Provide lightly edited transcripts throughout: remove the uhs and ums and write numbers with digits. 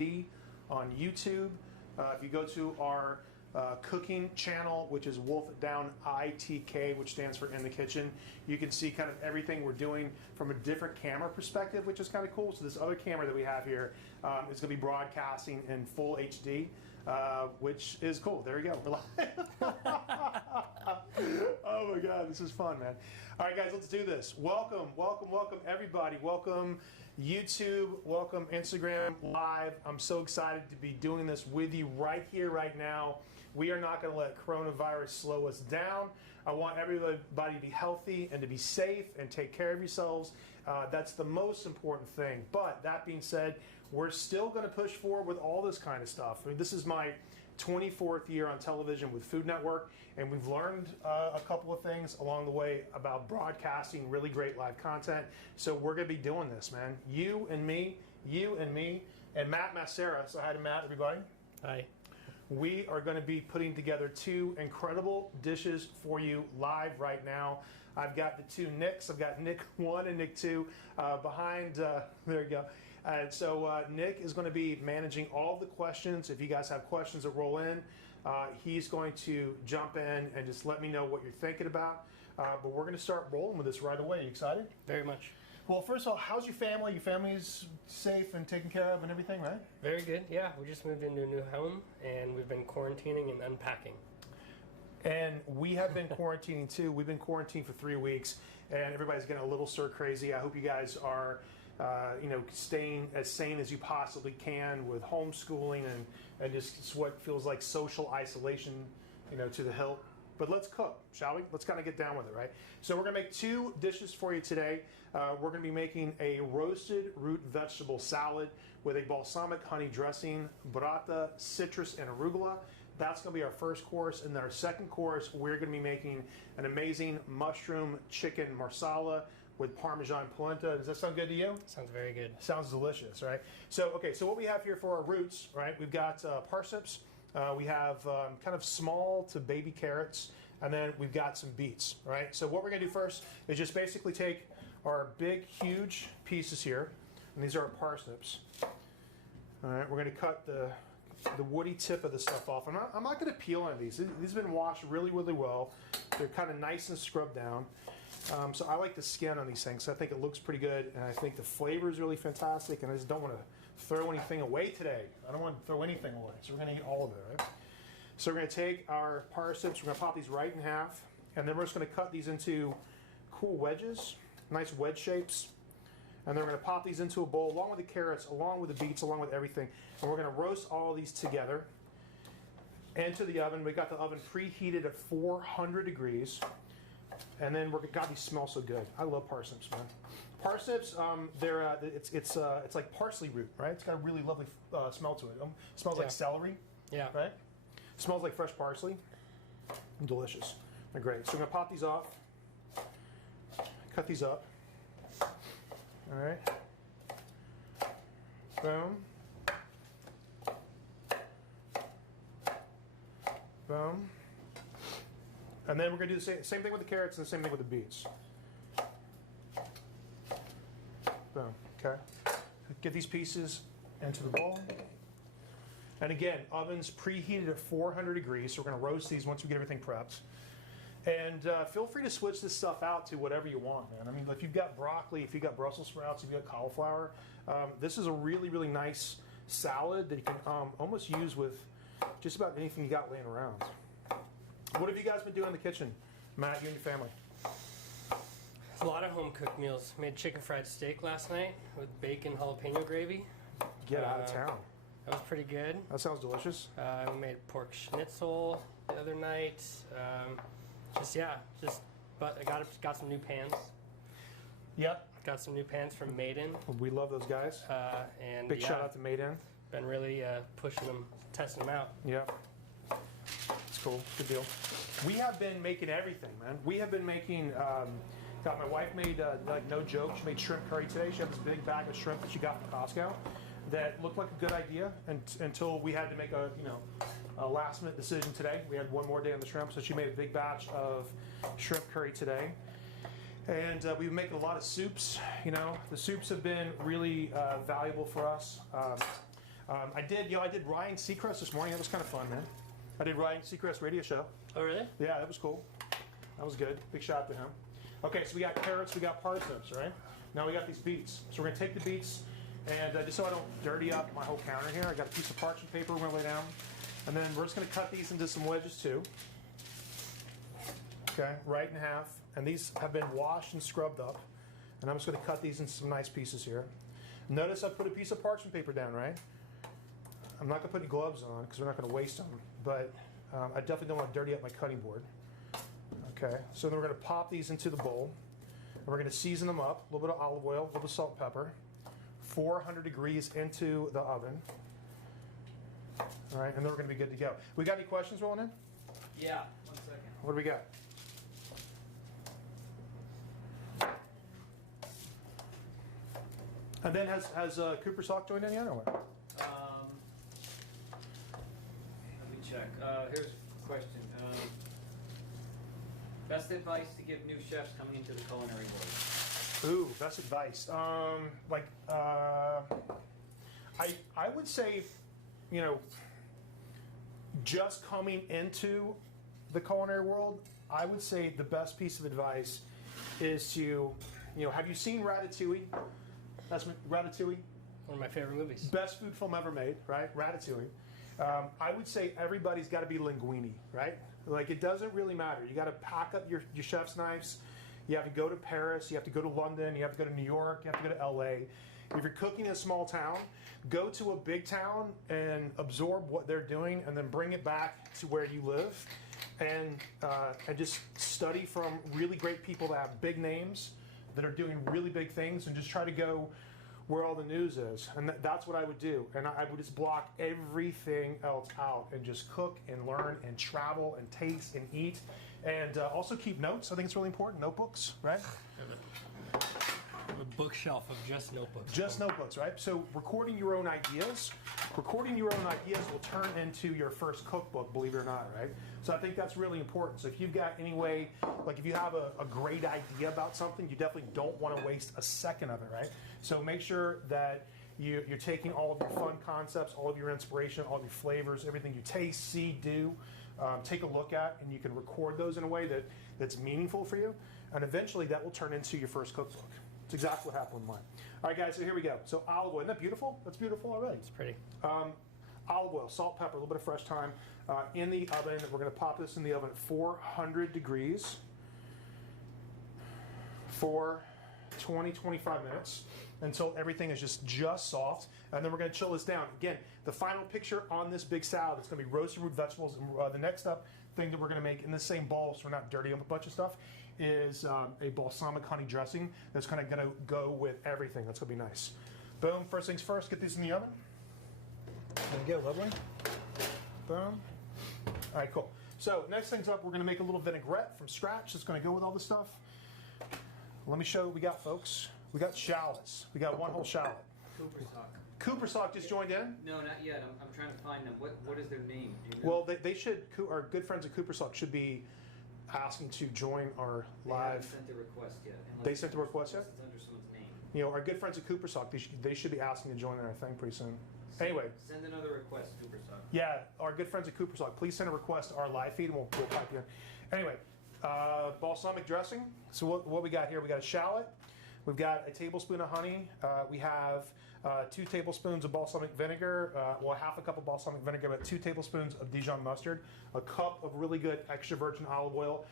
on YouTube. If you go to our cooking channel, which is Wolfitdown ITK, which stands for In the Kitchen, you can see kind of everything we're doing from a different camera perspective, which is kind of cool. So this other camera that we have here is going to be broadcasting in full HD, which is cool. There you go. Oh my God, this is fun, man. All right, guys, let's do this. Welcome, welcome, welcome, everybody. Welcome, YouTube. Welcome, Instagram Live. I'm so excited to be doing this with you right here, right now. We are not going to let coronavirus slow us down. I want everybody to be healthy and to be safe and take care of yourselves. That's the most important thing. But that being said, we're still going to push forward with all this kind of stuff. I mean, this is my 24th year on television with Food Network, and we've learned a couple of things along the way about broadcasting really great live content. So we're going to be doing this, man. You and me, and Matt Marsala. So hi to Matt, everybody. Hi. We are going to be putting together two incredible dishes for you live right now. I've got the two Nicks. I've got Nick 1 and Nick 2 behind. There you go. So Nick is going to be managing all the questions. If you guys have questions that roll in, he's going to jump in and just let me know what you're thinking about. But we're going to start rolling with this right away. You excited? Very much. Well, first of all, how's your family? Your family's safe and taken care of and everything, right? Very good, yeah. We just moved into a new home, and we've been quarantining and unpacking. And we have been quarantining too. We've been quarantined for 3 weeks, and everybody's getting a little stir crazy. I hope you guys are, staying as sane as you possibly can with homeschooling and just what feels like social isolation, to the hilt. But let's cook, shall we? Let's kind of get down with it, right? So we're going to make two dishes for you today. We're going to be making a roasted root vegetable salad with a balsamic honey dressing, burrata, citrus, and arugula. That's going to be our first course. And then our second course, we're going to be making an amazing mushroom chicken marsala with Parmesan polenta. Does that sound good to you? Sounds very good. Sounds delicious, right? So what we have here for our roots, right? We've got parsnips. We have kind of small to baby carrots, and then we've got some beets, right? So what we're going to do first is just basically take our big, huge pieces here, and these are our parsnips. All right, we're going to cut the woody tip of the stuff off. I'm not going to peel any of these. These have been washed really, really well. They're kind of nice and scrubbed down. So I like the skin on these things. I think it looks pretty good, and I think the flavor is really fantastic, and I just don't want to throw anything away today. I don't want to throw anything away, so we're going to eat all of it, right? So we're going to take our parsnips, we're going to pop these right in half, and then we're just going to cut these into cool wedges, nice wedge shapes, and then we're going to pop these into a bowl along with the carrots, along with the beets, along with everything, and we're going to roast all of these together into the oven. We got the oven preheated at 400 degrees. And then God, these smell so good. I love parsnips, man. Parsnips, it's like parsley root, right? It's got a really lovely smell to it. Smells like celery, right? Smells like fresh parsley. Delicious. They're great. So we're gonna pop these off, cut these up. All right. Boom. Boom. And then we're going to do the same thing with the carrots and the same thing with the beets. Boom. Okay. Get these pieces into the bowl. And again, oven's preheated at 400 degrees, so we're going to roast these once we get everything prepped. And feel free to switch this stuff out to whatever you want, man. I mean, if you've got broccoli, if you've got Brussels sprouts, if you've got cauliflower, this is a really, really nice salad that you can almost use with just about anything you got laying around. What have you guys been doing in the kitchen, Matt, you and your family? A lot of home-cooked meals. Made chicken fried steak last night with bacon jalapeno gravy. Get out of town. That was pretty good. That sounds delicious. We made pork schnitzel the other night. But I got some new pans. Yep. Got some new pans from Maiden. We love those guys. Big shout out to Maiden. Been really pushing them, testing them out. Yep. Cool, good deal. We have been making everything, man. We have been making. My wife made no joke. She made shrimp curry today. She had this big bag of shrimp that she got from Costco that looked like a good idea until we had to make a last minute decision today. We had one more day on the shrimp, so she made a big batch of shrimp curry today. And we've been making a lot of soups. The soups have been really valuable for us. I did Ryan Seacrest this morning. That was kind of fun, man. I did Ryan Seacrest radio show. Oh, really? Yeah, that was cool. That was good. Big shout out to him. Okay, so we got carrots, we got parsnips, right? Now we got these beets. So we're gonna take the beets, and just so I don't dirty up my whole counter here, I got a piece of parchment paper we're gonna lay down. And then we're just gonna cut these into some wedges too. Okay, right in half. And these have been washed and scrubbed up. And I'm just gonna cut these into some nice pieces here. Notice I put a piece of parchment paper down, right? I'm not gonna put any gloves on because we're not gonna waste them, but I definitely don't want to dirty up my cutting board. Okay, so then we're gonna pop these into the bowl, and we're gonna season them up, a little bit of olive oil, a little bit of salt and pepper, 400 degrees into the oven. All right, and then we're gonna be good to go. We got any questions rolling in? Yeah, 1 second. What do we got? And then has Cooper Sock joined in yet or what? Let me check. Here's a question. Best advice to give new chefs coming into the culinary world? Ooh, best advice. I would say, just coming into the culinary world, I would say the best piece of advice is to, have you seen Ratatouille? That's Ratatouille. One of my favorite movies. Best food film ever made, right? Ratatouille. I would say everybody's got to be linguine, right? Like, it doesn't really matter. You got to pack up your chef's knives. You have to go to Paris. You have to go to London. You have to go to New York. You have to go to LA. If you're cooking in a small town, go to a big town and absorb what they're doing, and then bring it back to where you live, and just study from really great people that have big names that are doing really big things, and just try to go where all the news is. And that's what I would do. And I would just block everything else out and just cook and learn and travel and taste and eat. And also keep notes. I think it's really important. Notebooks, right? A bookshelf of just notebooks. Just notebooks, right? So recording your own ideas will turn into your first cookbook, believe it or not, right? So I think that's really important. So if you've got any way, like if you have a great idea about something, you definitely don't want to waste a second of it, right? So make sure that you're taking all of your fun concepts, all of your inspiration, all of your flavors, everything you taste, see, do, take a look at, and you can record those in a way that's meaningful for you. And eventually that will turn into your first cookbook. It's exactly what happened with mine. All right, guys, so here we go. So olive oil, isn't that beautiful? That's beautiful already. It's pretty. Olive oil, salt, pepper, a little bit of fresh thyme in the oven. We're going to pop this in the oven at 400 degrees for 20-25 minutes until everything is just soft. And then we're going to chill this down. Again, the final picture on this big salad is going to be roasted root vegetables. And the next up thing that we're going to make in the same bowl, so we're not dirtying up a bunch of stuff, is a balsamic honey dressing that's kind of going to go with everything. That's going to be nice. Boom. First things first, get these in the oven. There we go. Lovely. Boom. All right, cool. So next thing's up, we're going to make a little vinaigrette from scratch. It's going to go with all this stuff. Let me show you what we got, folks. We got shallots. We got one whole shallot. Cooper Sock. Cooper Sock just joined in? No, not yet. I'm trying to find them. What is their name? Do you know? Well, they should, our good friends at Cooper Sock should be asking to join our They live. haven't sent a request yet. They sent a request yet? It's under someone's name. Our good friends at Cooper Sock, they should be asking to join our thing pretty soon. Anyway. Send another request, Cooper Sock. Yeah, our good friends at Cooper Sock, please send a request to our live feed and we'll pipe you in. Anyway, balsamic dressing. So what we got here, we got a shallot. We've got a tablespoon of honey. We have 2 tablespoons of balsamic vinegar, half a cup of balsamic vinegar, about 2 tablespoons of Dijon mustard, a cup of really good extra virgin olive oil.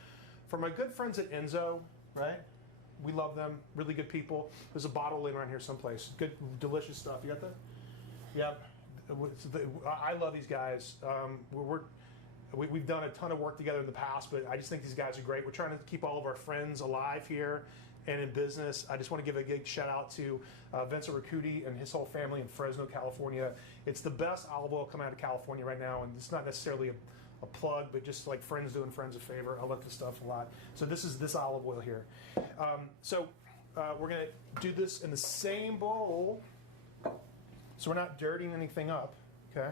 For my good friends at Enzo, right? We love them, really good people. There's a bottle laying around here someplace. Good, delicious stuff. You got that? Yep. I love these guys. We've done a ton of work together in the past, but I just think these guys are great. We're trying to keep all of our friends alive here and in business. I just want to give a big shout out to Vincent Riccuti and his whole family in Fresno, California. It's the best olive oil coming out of California right now, and it's not necessarily a plug, but just like friends doing friends a favor. I love this stuff a lot. So this is this olive oil here. We're going to do this in the same bowl, so we're not dirtying anything up, okay?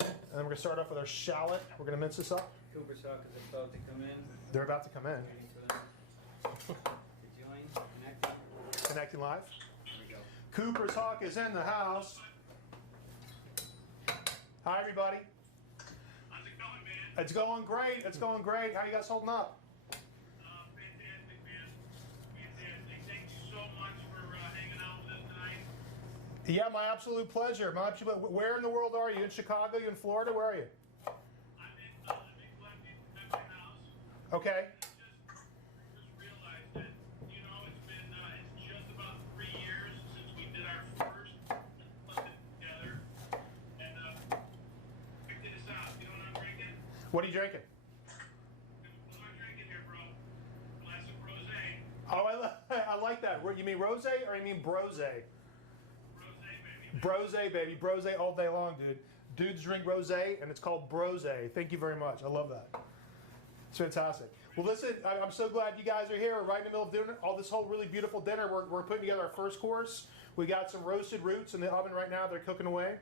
And then we're going to start off with our shallot. We're going to mince this up. Cooper Sock is about to come in. They're about to come in. Waiting for them to join. Connect. Connecting live. There we go. Cooper's Hawk is in the house. Hi, everybody. How's it going, man? It's going great. It's going great. How you guys holding up? Fantastic, man. Fantastic. Thank you so much for hanging out with us tonight. Yeah, my absolute pleasure. Where in the world are you? In Chicago? You in Florida? Where are you? I'm in Glenview at my house. Okay. Just realized that, you know, it's just about 3 years since we did our first together. And check this out. You know what I'm drinking? What are you drinking? What am I drinking here, bro? Glass of rosé. Oh, I like that. You mean rose or you mean brose? Rosé, baby. Brose, baby. Brose all day long, dude. Dudes drink rose, and it's called brose. Thank you very much. I love that. It's fantastic. Well, listen, I'm so glad you guys are here. We're right in the middle of dinner. All this whole really beautiful dinner. We're putting together our first course. We got some roasted roots in the oven right now. They're cooking away.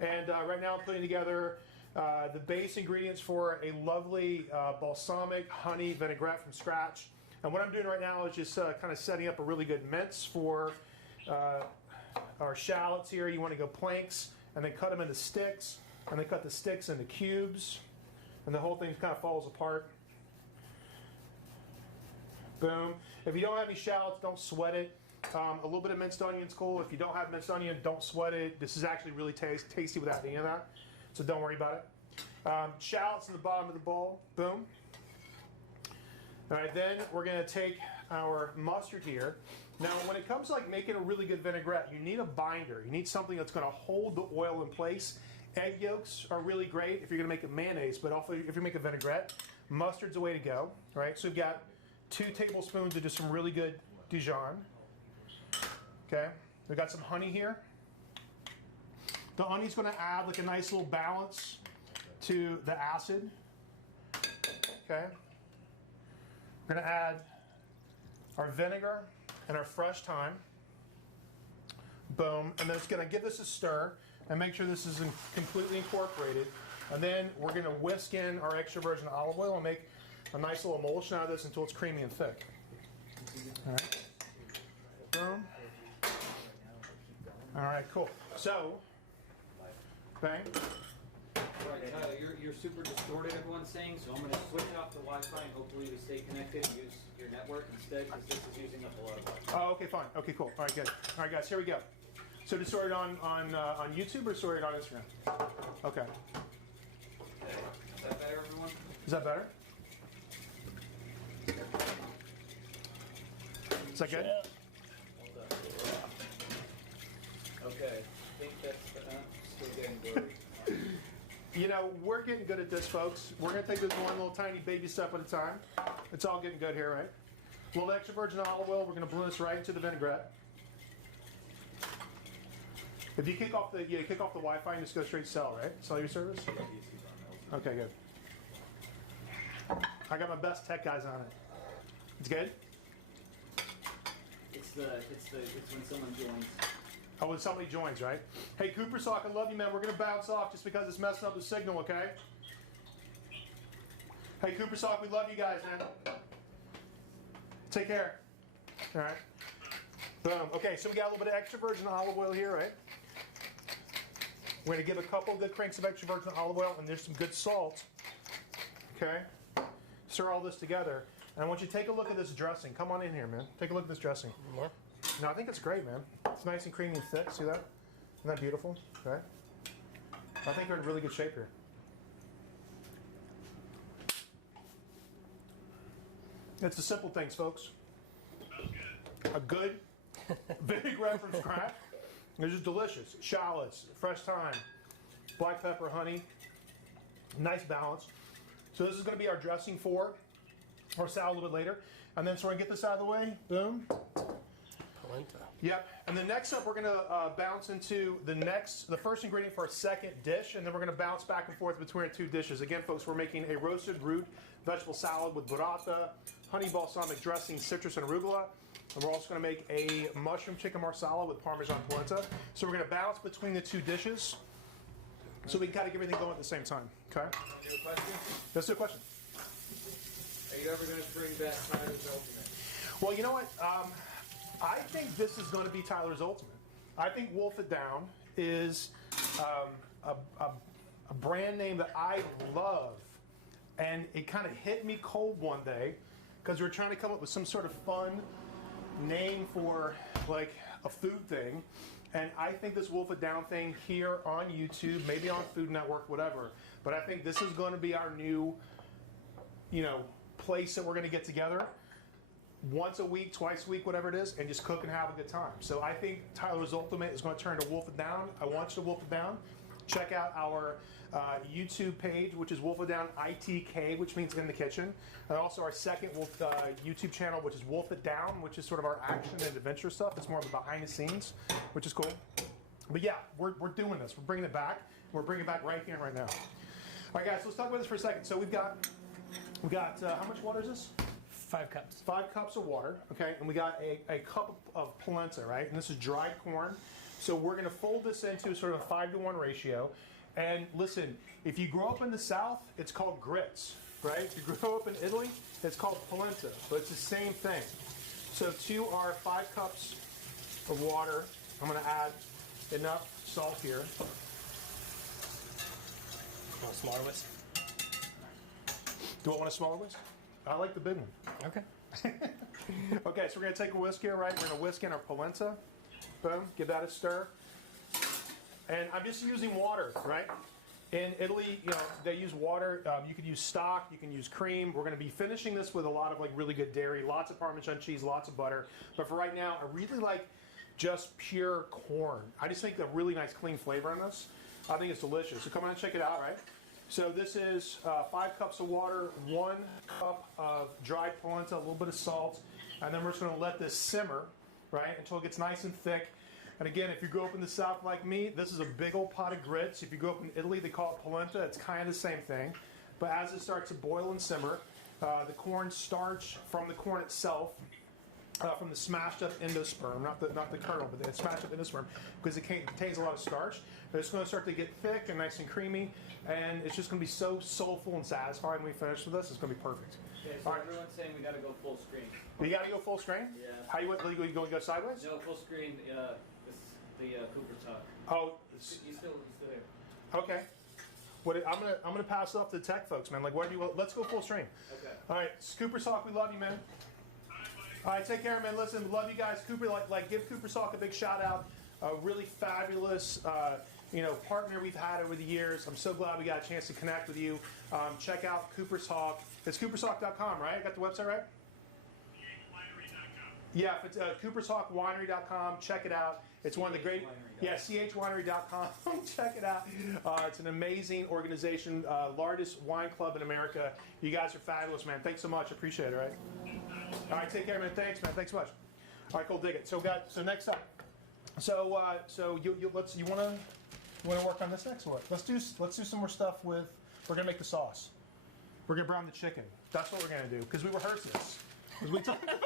And right now I'm putting together the base ingredients for a lovely balsamic honey vinaigrette from scratch. And what I'm doing right now is just kind of setting up a really good mince for our shallots here. You want to go planks and then cut them into sticks, and then cut the sticks into cubes, and the whole thing kind of falls apart. Boom. If you don't have any shallots, don't sweat it. A little bit of minced onion's cool. If you don't have minced onion, don't sweat it. This is actually really tasty without any of that, so don't worry about it. Shallots in the bottom of the bowl. Boom. All right, then we're going to take our mustard here. Now, when it comes to like making a really good vinaigrette, you need a binder. You need something that's going to hold the oil in place. Egg yolks are really great if you're going to make a mayonnaise, but also if you make a vinaigrette, mustard's the way to go. Right? So we've got 2 tablespoons of just some really good Dijon. Okay, we've got some honey here. The honey's going to add like a nice little balance to the acid. Okay. We're going to add our vinegar and our fresh thyme. Boom. And then it's going to give this a stir and make sure this is completely incorporated. And then we're going to whisk in our extra virgin olive oil and make a nice little emulsion out of this until it's creamy and thick. All right. Boom. All right, cool. So, bang. All right, Tyler, you're super distorted, everyone's saying, so I'm going to switch off the Wi-Fi and hopefully we stay connected and use your network instead, because this is using up a lot of Wi-Fi. Oh, okay, fine. Okay, cool. All right, good. All right, guys, here we go. So distorted on YouTube or distorted on Instagram? Okay. Okay. Is that better, everyone? Is that better? Is that good? Okay, I think that's still getting blurry. You know, we're getting good at this, folks. We're going to take this one little tiny baby step at a time. It's all getting good here, right? A little extra virgin olive oil. We're going to blow this right into the vinaigrette. If you kick off the Wi-Fi and just go straight sell, right? Sell your service? Okay, good. I got my best tech guys on it. It's good? It's when someone joins. Oh, when somebody joins, right? Hey, Cooper Sock, I love you, man. We're going to bounce off just because it's messing up the signal, okay? Hey, Cooper Sock, we love you guys, man. Take care. All right. Boom. Okay, so we got a little bit of extra virgin olive oil here, right? We're going to give a couple good cranks of extra virgin olive oil, and there's some good salt. Okay? Stir all this together. And I want you to take a look at this dressing. Come on in here, man. Take a look at this dressing. More? No, I think it's great, man. It's nice and creamy and thick. See that? Isn't that beautiful? Okay. I think we're in really good shape here. It's the simple things, folks. A good vinaigrette from scratch. It's just delicious. Shallots, fresh thyme, black pepper, honey. Nice balance. So this is going to be our dressing for our salad a little bit later. And then so we're going to get this out of the way. Boom. Polenta. Yep. And then next up, we're going to bounce into the first ingredient for our second dish, and then we're going to bounce back and forth between our 2 dishes. Again, folks, we're making a roasted root vegetable salad with burrata, honey balsamic dressing, citrus, and arugula. And we're also going to make a mushroom chicken marsala with Parmesan polenta. So we're going to bounce between the 2 dishes so we can kind of get everything going at the same time. Okay? Do a question? Let's do a question. Are you ever going to bring back Tyler's Ultimate? Well, you know what? I think this is going to be Tyler's Ultimate. I think Wolfitdown is a a brand name that I love. And it kind of hit me cold one day because we were trying to come up with some sort of fun name for like a food thing. And I think this Wolfitdown thing here on YouTube, maybe on Food Network, whatever. But I think this is going to be our new, place that we're going to get together once a week, twice a week, whatever it is, and just cook and have a good time. So I think Tyler's Ultimate is going to turn to Wolfitdown. I want you to Wolfitdown. Check out our YouTube page, which is Wolfitdown ITK, which means in the kitchen. And also our second YouTube channel, which is Wolfitdown, which is sort of our action and adventure stuff. It's more of the behind the scenes, which is cool. But yeah, we're doing this. We're bringing it back. We're bringing it back right here and right now. All right, guys, let's talk about this for a second. So we got how much water is this? 5 cups. 5 cups of water, okay? And we got a cup of polenta, right? And this is dried corn. So we're going to fold this into sort of a 5-to-1 ratio. And listen, if you grow up in the South, it's called grits, right? If you grow up in Italy, it's called polenta. But it's the same thing. So to our 5 cups of water, I'm going to add enough salt here. Want a smaller whisk? Do I want a smaller whisk? I like the big one. Okay. Okay, so we're going to take a whisk here, right? We're going to whisk in our polenta. Boom, give that a stir. And I'm just using water, right? In Italy, they use water. You could use stock, you can use cream. We're going to be finishing this with a lot of like really good dairy, lots of Parmesan cheese, lots of butter. But for right now, I really like just pure corn. I just think a really nice clean flavor on this. I think it's delicious. So come on and check it out, right? So this is 5 cups of water, 1 cup of dried polenta, a little bit of salt, and then we're just going to let this simmer, right, until it gets nice and thick. And again, if you grew up in the South like me, this is a big old pot of grits. If you grew up in Italy, they call it polenta. It's kind of the same thing. But as it starts to boil and simmer, the corn starch from the corn itself, from the smashed up endosperm, not the kernel, but the smashed up endosperm, because it contains a lot of starch. It's going to start to get thick and nice and creamy, and it's just going to be so soulful and satisfying when we finish with this. It's going to be perfect. Okay, so everyone's saying we got to go full screen. You got to go full screen? Yeah. How you going to go sideways? No, full screen. The Cooper Talk. Oh, You still here? okay. I'm gonna pass it off to the tech folks, man. Like, what do you? Let's go full stream. Okay. All right, Cooper Sock, we love you, man. All right, take care, man. Listen, love you guys. Cooper, give Cooper Sock a big shout out. A really fabulous, partner we've had over the years. I'm so glad we got a chance to connect with you. Check out Cooper's Hawk. It's coopershawk.com, right? I got the website right? Yeah, if it's coopershawkwinery.com. Check it out. It's one of the great, chwinery.com. Check it out. It's an amazing organization, largest wine club in America. You guys are fabulous, man. Thanks so much. Appreciate it. All right, take care, man. Thanks, man. Thanks so much. All right, cool. Dig it. So next up. So you want to work on this next one? Let's do some more stuff with. We're gonna make the sauce. We're gonna brown the chicken. That's what we're gonna do because we rehearsed this. We talked about.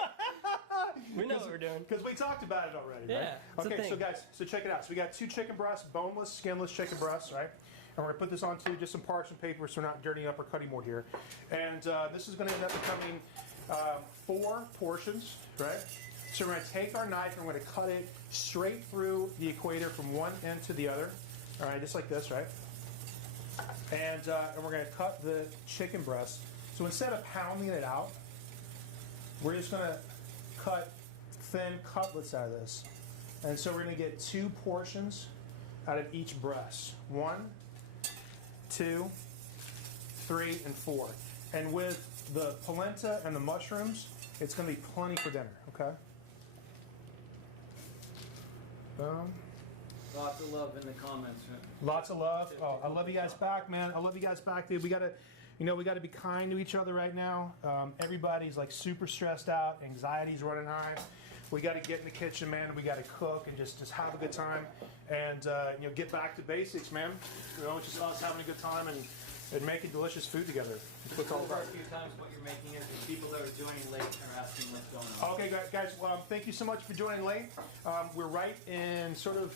We know what we're doing. Because we talked about it already, Yeah, right? it's a Okay, thing. so guys, check it out. So we got 2 chicken breasts, boneless, skinless chicken breasts, right? And we're going to put this onto just some parchment paper so we're not dirtying up our cutting board here. And this is going to end up becoming 4 portions, right? So we're going to take our knife and we're going to cut it straight through the equator from one end to the other. All right, just like this, right? And we're going to cut the chicken breast. So instead of pounding it out, we're just going to cut thin cutlets out of this. And so we're going to get 2 portions out of each breast. 1, 2, 3, and 4. And with the polenta and the mushrooms, it's going to be plenty for dinner, okay? Boom. Lots of love in the comments. Lots of love. Oh, I love you guys back, man. I love you guys back, dude. We got to be kind to each other right now. Everybody's like super stressed out. Anxiety's running high. We got to get in the kitchen, man. We got to cook and just have a good time, and get back to basics, man. It's just us having a good time and making delicious food together. That's what it's all about. A few times what you're making is the people that are joining late are asking what's going on. Okay, guys. Thank you so much for joining late. We're right in sort of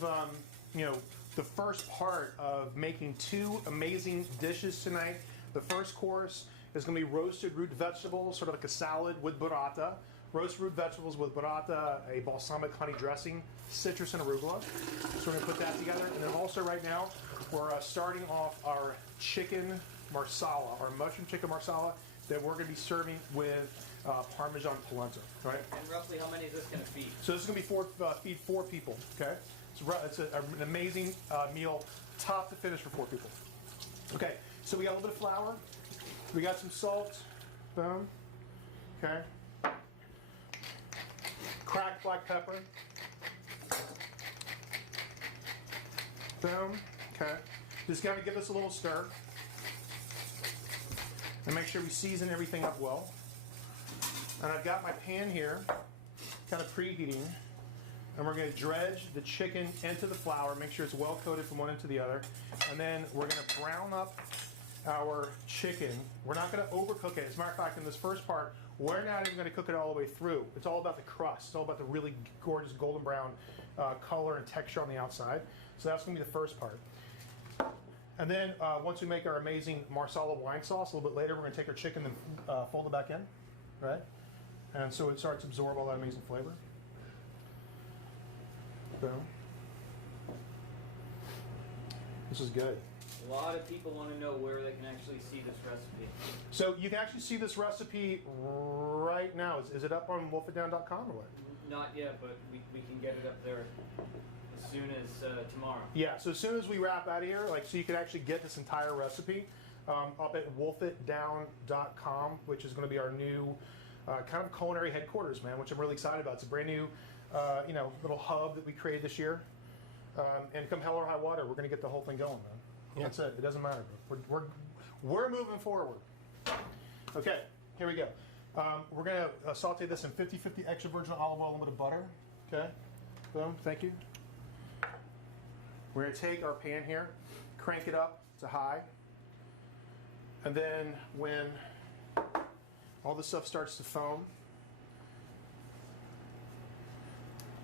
the first part of making 2 amazing dishes tonight. The first course is going to be roasted root vegetables, sort of like a salad with burrata. roast root vegetables with burrata, a balsamic honey dressing, citrus, and arugula. So we're going to put that together. And then also right now, we're starting off our chicken marsala, our mushroom chicken marsala, that we're going to be serving with Parmesan polenta, right? And roughly how many is this going to feed? So this is going to be feed 4 people, okay? It's an amazing meal, top to finish for 4 people. Okay, so we got a little bit of flour. We got some salt. Boom. Okay. Cracked black pepper. Boom. Okay. Just got to give this a little stir. And make sure we season everything up well. And I've got my pan here, kind of preheating. And we're going to dredge the chicken into the flour, make sure it's well coated from one end to the other. And then we're going to brown up our chicken. We're not going to overcook it. As a matter of fact, in this first part, we're not even going to cook it all the way through. It's all about the crust. It's all about the really gorgeous golden brown color and texture on the outside. So that's going to be the first part. And then once we make our amazing Marsala wine sauce, a little bit later, we're going to take our chicken and fold it back in, right? And so it starts to absorb all that amazing flavor. Boom. This is good. A lot of people want to know where they can actually see this recipe. So you can actually see this recipe right now. Is it up on wolfitdown.com or what? Not yet, but we can get it up there as soon as tomorrow. Yeah, so as soon as we wrap out of here, so you can actually get this entire recipe up at wolfitdown.com, which is going to be our new kind of culinary headquarters, man, which I'm really excited about. It's a brand new, little hub that we created this year. And come hell or high water, we're going to get the whole thing going, man. Yeah. That's it. It doesn't matter. We're moving forward. Okay, here we go. We're going to saute this in 50-50 extra virgin olive oil and a bit of butter. Okay, boom. Thank you. We're going to take our pan here, crank it up to high, and then when all this stuff starts to foam,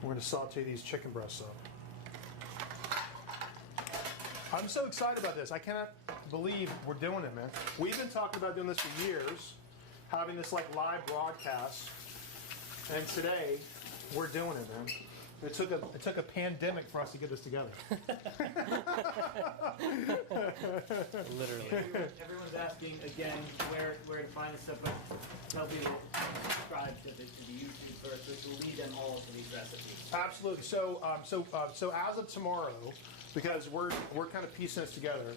we're going to saute these chicken breasts up. I'm so excited about this. I cannot believe we're doing it, man. We've been talking about doing this for years, having this like live broadcast, and today we're doing it, man. It took a pandemic for us to get this together. Literally. Everyone's asking again where to find this stuff, but tell people to subscribe to the YouTube first, which will lead them all to these recipes. Absolutely. So as of tomorrow, because we're kind of piecing this together,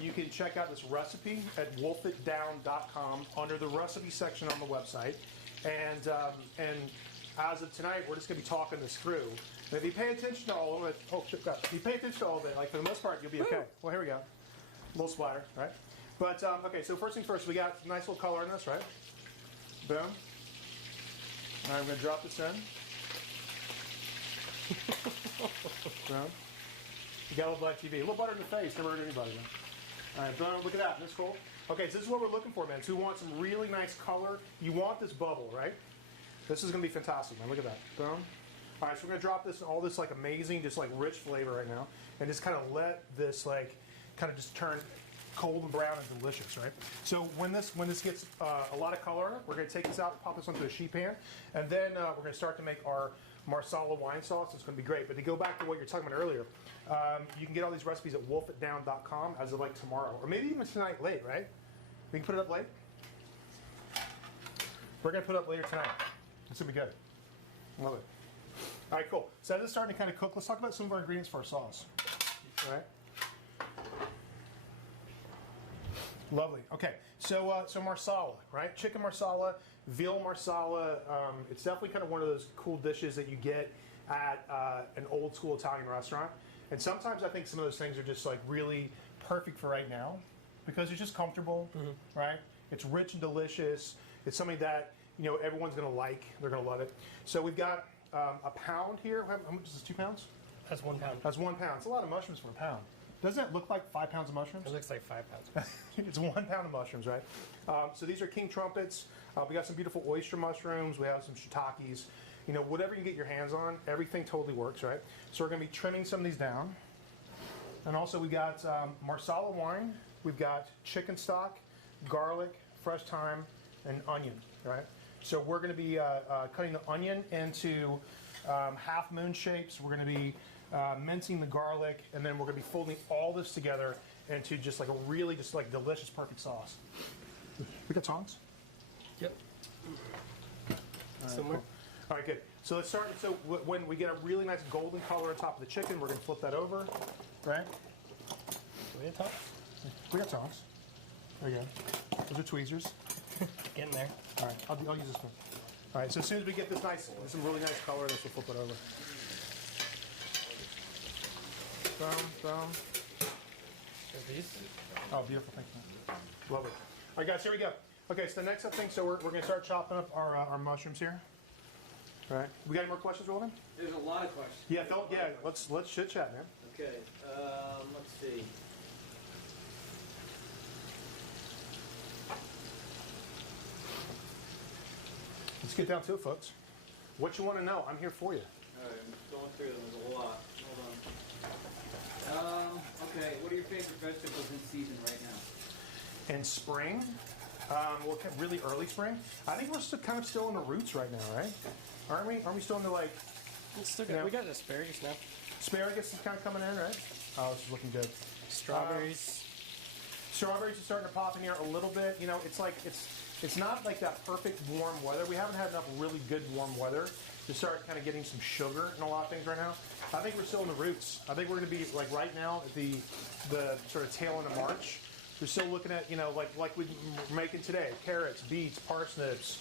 you can check out this recipe at wolfitdown.com under the recipe section on the website, and as of tonight, we're just going to be talking this through. And if you pay attention to all of it, if you pay attention to all of it, like for the most part, you'll be okay. Well, here we go. A little splatter, right? But, okay, so first things first, we got nice little color in this, right? Boom. All right, I'm going to drop this in. Boom. You got a little black TV. A little butter in the face, never hurt anybody, man. All right, boom, look at that. That's cool. Okay, so this is what we're looking for, man. So we want some really nice color. You want this bubble, right? This is going to be fantastic, man. Look at that. Boom. All right, so we're going to drop this, all this like amazing, just like rich flavor right now, and just kind of let this like kind of just turn cold and brown and delicious, right? So when this gets a lot of color, we're going to take this out, pop this onto a sheet pan, and then we're going to start to make our Marsala wine sauce. It's going to be great. But to go back to what you were talking about earlier, you can get all these recipes at wolfitdown.com as of like tomorrow, or maybe even tonight late, right? We can put it up late. We're going to put it up later tonight. It's going to be good. Love it. All right, cool. So as it's starting to kind of cook, let's talk about some of our ingredients for our sauce. All right. Lovely. Okay, so Marsala, right? Chicken Marsala, veal Marsala. It's definitely kind of one of those cool dishes that you get at an old school Italian restaurant. And sometimes I think some of those things are just like really perfect for right now because it's just comfortable, right? It's rich and delicious. It's something that everyone's going to like. They're going to love it. So we've got a pound here. How much is this? 2 pounds? That's 1 pound. That's 1 pound. It's a lot of mushrooms for a pound. Doesn't it look like 5 pounds of mushrooms? It looks like 5 pounds. It's 1 pound of mushrooms, right? So these are king trumpets. We got some beautiful oyster mushrooms. We have some shiitakes. Whatever you get your hands on, everything totally works, right? So we're going to be trimming some of these down. And also we got Marsala wine. We've got chicken stock, garlic, fresh thyme, and onion, right? So we're going to be cutting the onion into half moon shapes. We're going to be mincing the garlic, and then we're going to be folding all this together into just like a really just like delicious, perfect sauce. We got tongs? Yep. Somewhere. Cool. All right, good. So let's start. So when we get a really nice golden color on top of the chicken, we're going to flip that over, right? Do we have top? We got tongs. There you go. Those are tweezers. Getting there. All right, I'll use this one. All right, so as soon as we get this some really nice color, this will flip it over. Boom, boom. These? Oh, beautiful, thank you. Love it. All right, guys, here we go. Okay, so the next thing, so we're going to start chopping up our mushrooms here. All right. We got any more questions, Roland? There's a lot of questions. Yeah, let's chit chat, man. Okay, let's see. Let's get down to it, folks. What you want to know, I'm here for you. All right, I'm just going through them. There's a lot. Hold on. Okay, what are your favorite vegetables in season right now? In spring, well, really early spring. I think we're still in the roots right now, right? Aren't we? Aren't we still in the like? Still got, Yeah. We got asparagus now. Asparagus is kind of coming in, right? Oh, this is looking good. Strawberries. Strawberries are starting to pop in here a little bit. You know, it's not like that perfect warm weather. We haven't had enough really good warm weather to start kind of getting some sugar in a lot of things right now. I think we're still in the roots. I think we're going to be like right now at the sort of tail end of March. We're still looking at, you know, like we're making today, carrots, beets, parsnips,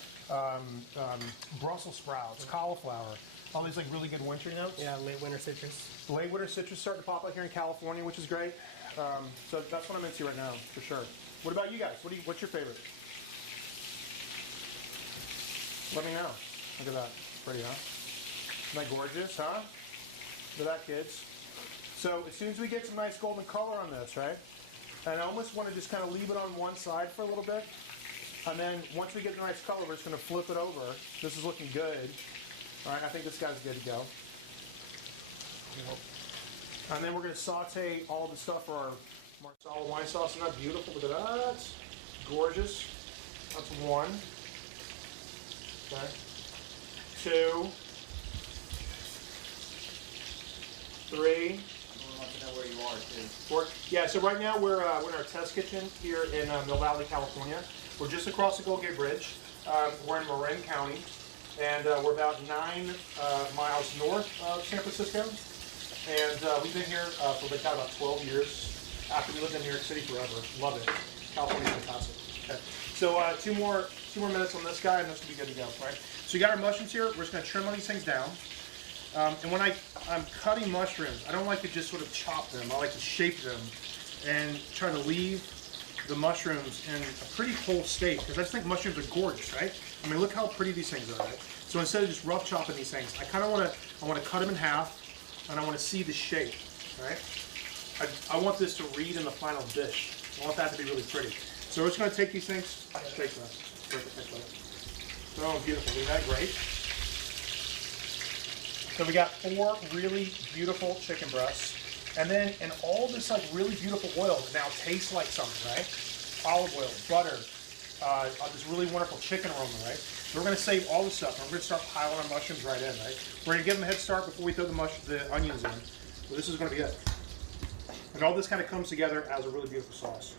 Brussels sprouts, cauliflower, all these like really good winter notes. Yeah, late winter citrus. Late winter citrus starting to pop out here in California, which is great. So that's what I'm into right now, for sure. What about you guys? What's your favorite? Let me know. Look at that. Pretty, huh? Isn't that gorgeous, huh? Look at that, kids. So as soon as we get some nice golden color on this, right? And I almost want to just kind of leave it on one side for a little bit. And then once we get the nice color, we're just going to flip it over. This is looking good. All right, I think this guy's good to go. And then we're going to saute all the stuff for our Marsala wine sauce. Isn't that beautiful? Look at that. Gorgeous. That's one. Okay. Two. Three. I want to know where you are, too. Four. Yeah, so right now we're in our test kitchen here in Mill Valley, California. We're just across the Golden Gate Bridge. We're in Marin County, and we're about 9 miles north of San Francisco. And we've been here for about 12 years. After we lived in New York City forever. Love it. California's fantastic. Okay. So two more minutes on this guy, and this will be good to go, right? So you got our mushrooms here. We're just going to trim all these things down. And when I'm cutting mushrooms, I don't like to just sort of chop them. I like to shape them and try to leave the mushrooms in a pretty whole state, because I just think mushrooms are gorgeous, right? I mean, look how pretty these things are, right? So instead of just rough chopping these things, I kind of want to cut them in half, and I want to see the shape, right? I want this to read in the final dish. I want that to be really pretty. So we're just going to take these things. Take that. Perfect. Thanks, buddy. Oh, beautiful. Isn't that great? So we got 4 really beautiful chicken breasts. And then in all this like really beautiful oil that now tastes like something, right? Olive oil, butter, this really wonderful chicken aroma, right? So we're going to save all this stuff, and we're going to start piling our mushrooms right in, right? We're going to give them a head start before we throw the onions in. So this is going to be it. And all this kind of comes together as a really beautiful sauce.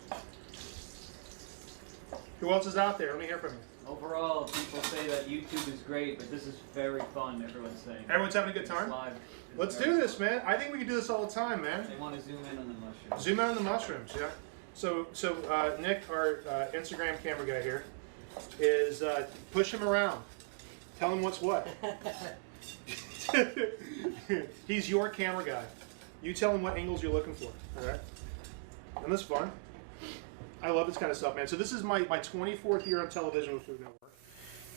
Who else is out there? Let me hear from you. Overall, people say that YouTube is great, but this is very fun, everyone's saying. Everyone's having a good time? Live is Let's very do this, man. I think we can do this all the time, man. They want to zoom in on the mushrooms. Zoom out on the mushrooms, yeah. So Nick, our Instagram camera guy here, is push him around. Tell him what's what. He's your camera guy. You tell him what angles you're looking for, all right? And this is fun. I love this kind of stuff, man. So this is my 24th year on television with Food Network.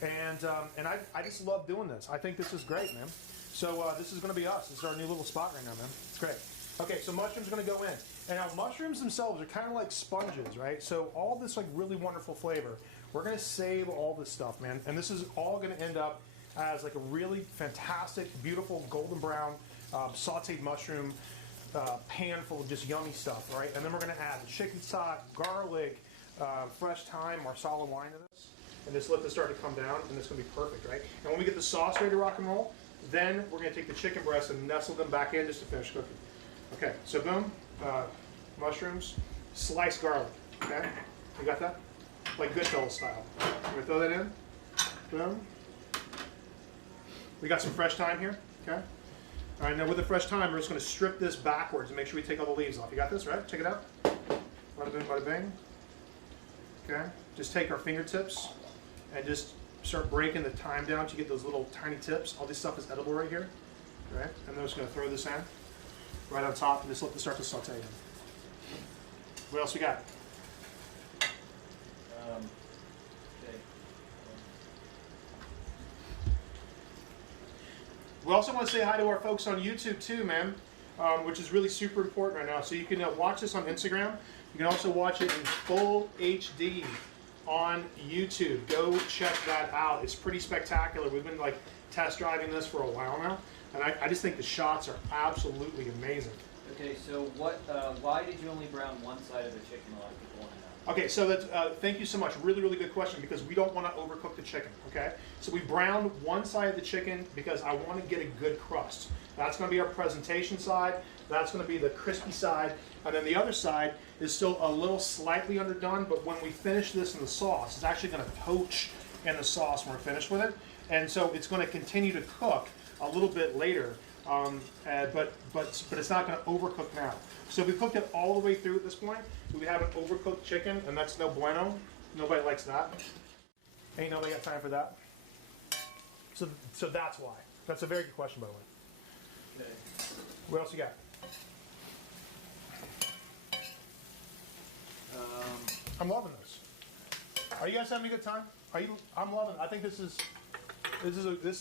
And I just love doing this. I think this is great, man. So this is going to be us. This is our new little spot right now, man. It's great. Okay, so mushrooms are going to go in. And now mushrooms themselves are kind of like sponges, right? So all this like really wonderful flavor, we're going to save all this stuff, man. And this is all going to end up as like a really fantastic, beautiful golden brown sauteed mushroom pan full of just yummy stuff, right? And then we're going to add chicken stock, garlic, fresh thyme, Marsala wine to this. and just let this start to come down, and it's going to be perfect, right? And when we get the sauce ready to rock and roll, then we're going to take the chicken breasts and nestle them back in just to finish cooking. Okay, so boom, mushrooms, sliced garlic, okay? You got that? Like Goodfellas style. We're going to throw that in. Boom. We got some fresh thyme here, okay? All right, now with the fresh thyme, we're just going to strip this backwards and make sure we take all the leaves off. You got this, right? Check it out. Bada bing, bada bing. Okay, just take our fingertips and just start breaking the thyme down to get those little tiny tips. All this stuff is edible right here, right? And then we're just going to throw this in right on top and just let this start to saute in. What else we got? Okay. We also want to say hi to our folks on YouTube too, man, which is really super important right now. So you can watch this on Instagram. You can also watch it in full HD on YouTube. Go check that out. It's pretty spectacular. We've been like test driving this for a while now, and I just think the shots are absolutely amazing. Okay, so what? Why did you only brown one side of the chicken? A lot of people want to know. Okay, so that's, thank you so much. Really, really good question, because we don't want to overcook the chicken, okay? So we browned one side of the chicken because I want to get a good crust. That's going to be our presentation side. That's going to be the crispy side. And then the other side is still a little slightly underdone, but when we finish this in the sauce, it's actually going to poach in the sauce when we're finished with it. And so it's going to continue to cook a little bit later, but it's not going to overcook now. So we cooked it all the way through at this point. We have an overcooked chicken, and that's no bueno. Nobody likes that. Ain't nobody got time for that. So that's why. That's a very good question, by the way. Okay. What else you got? I'm loving this. Are you guys having a good time? I'm loving it. I think this is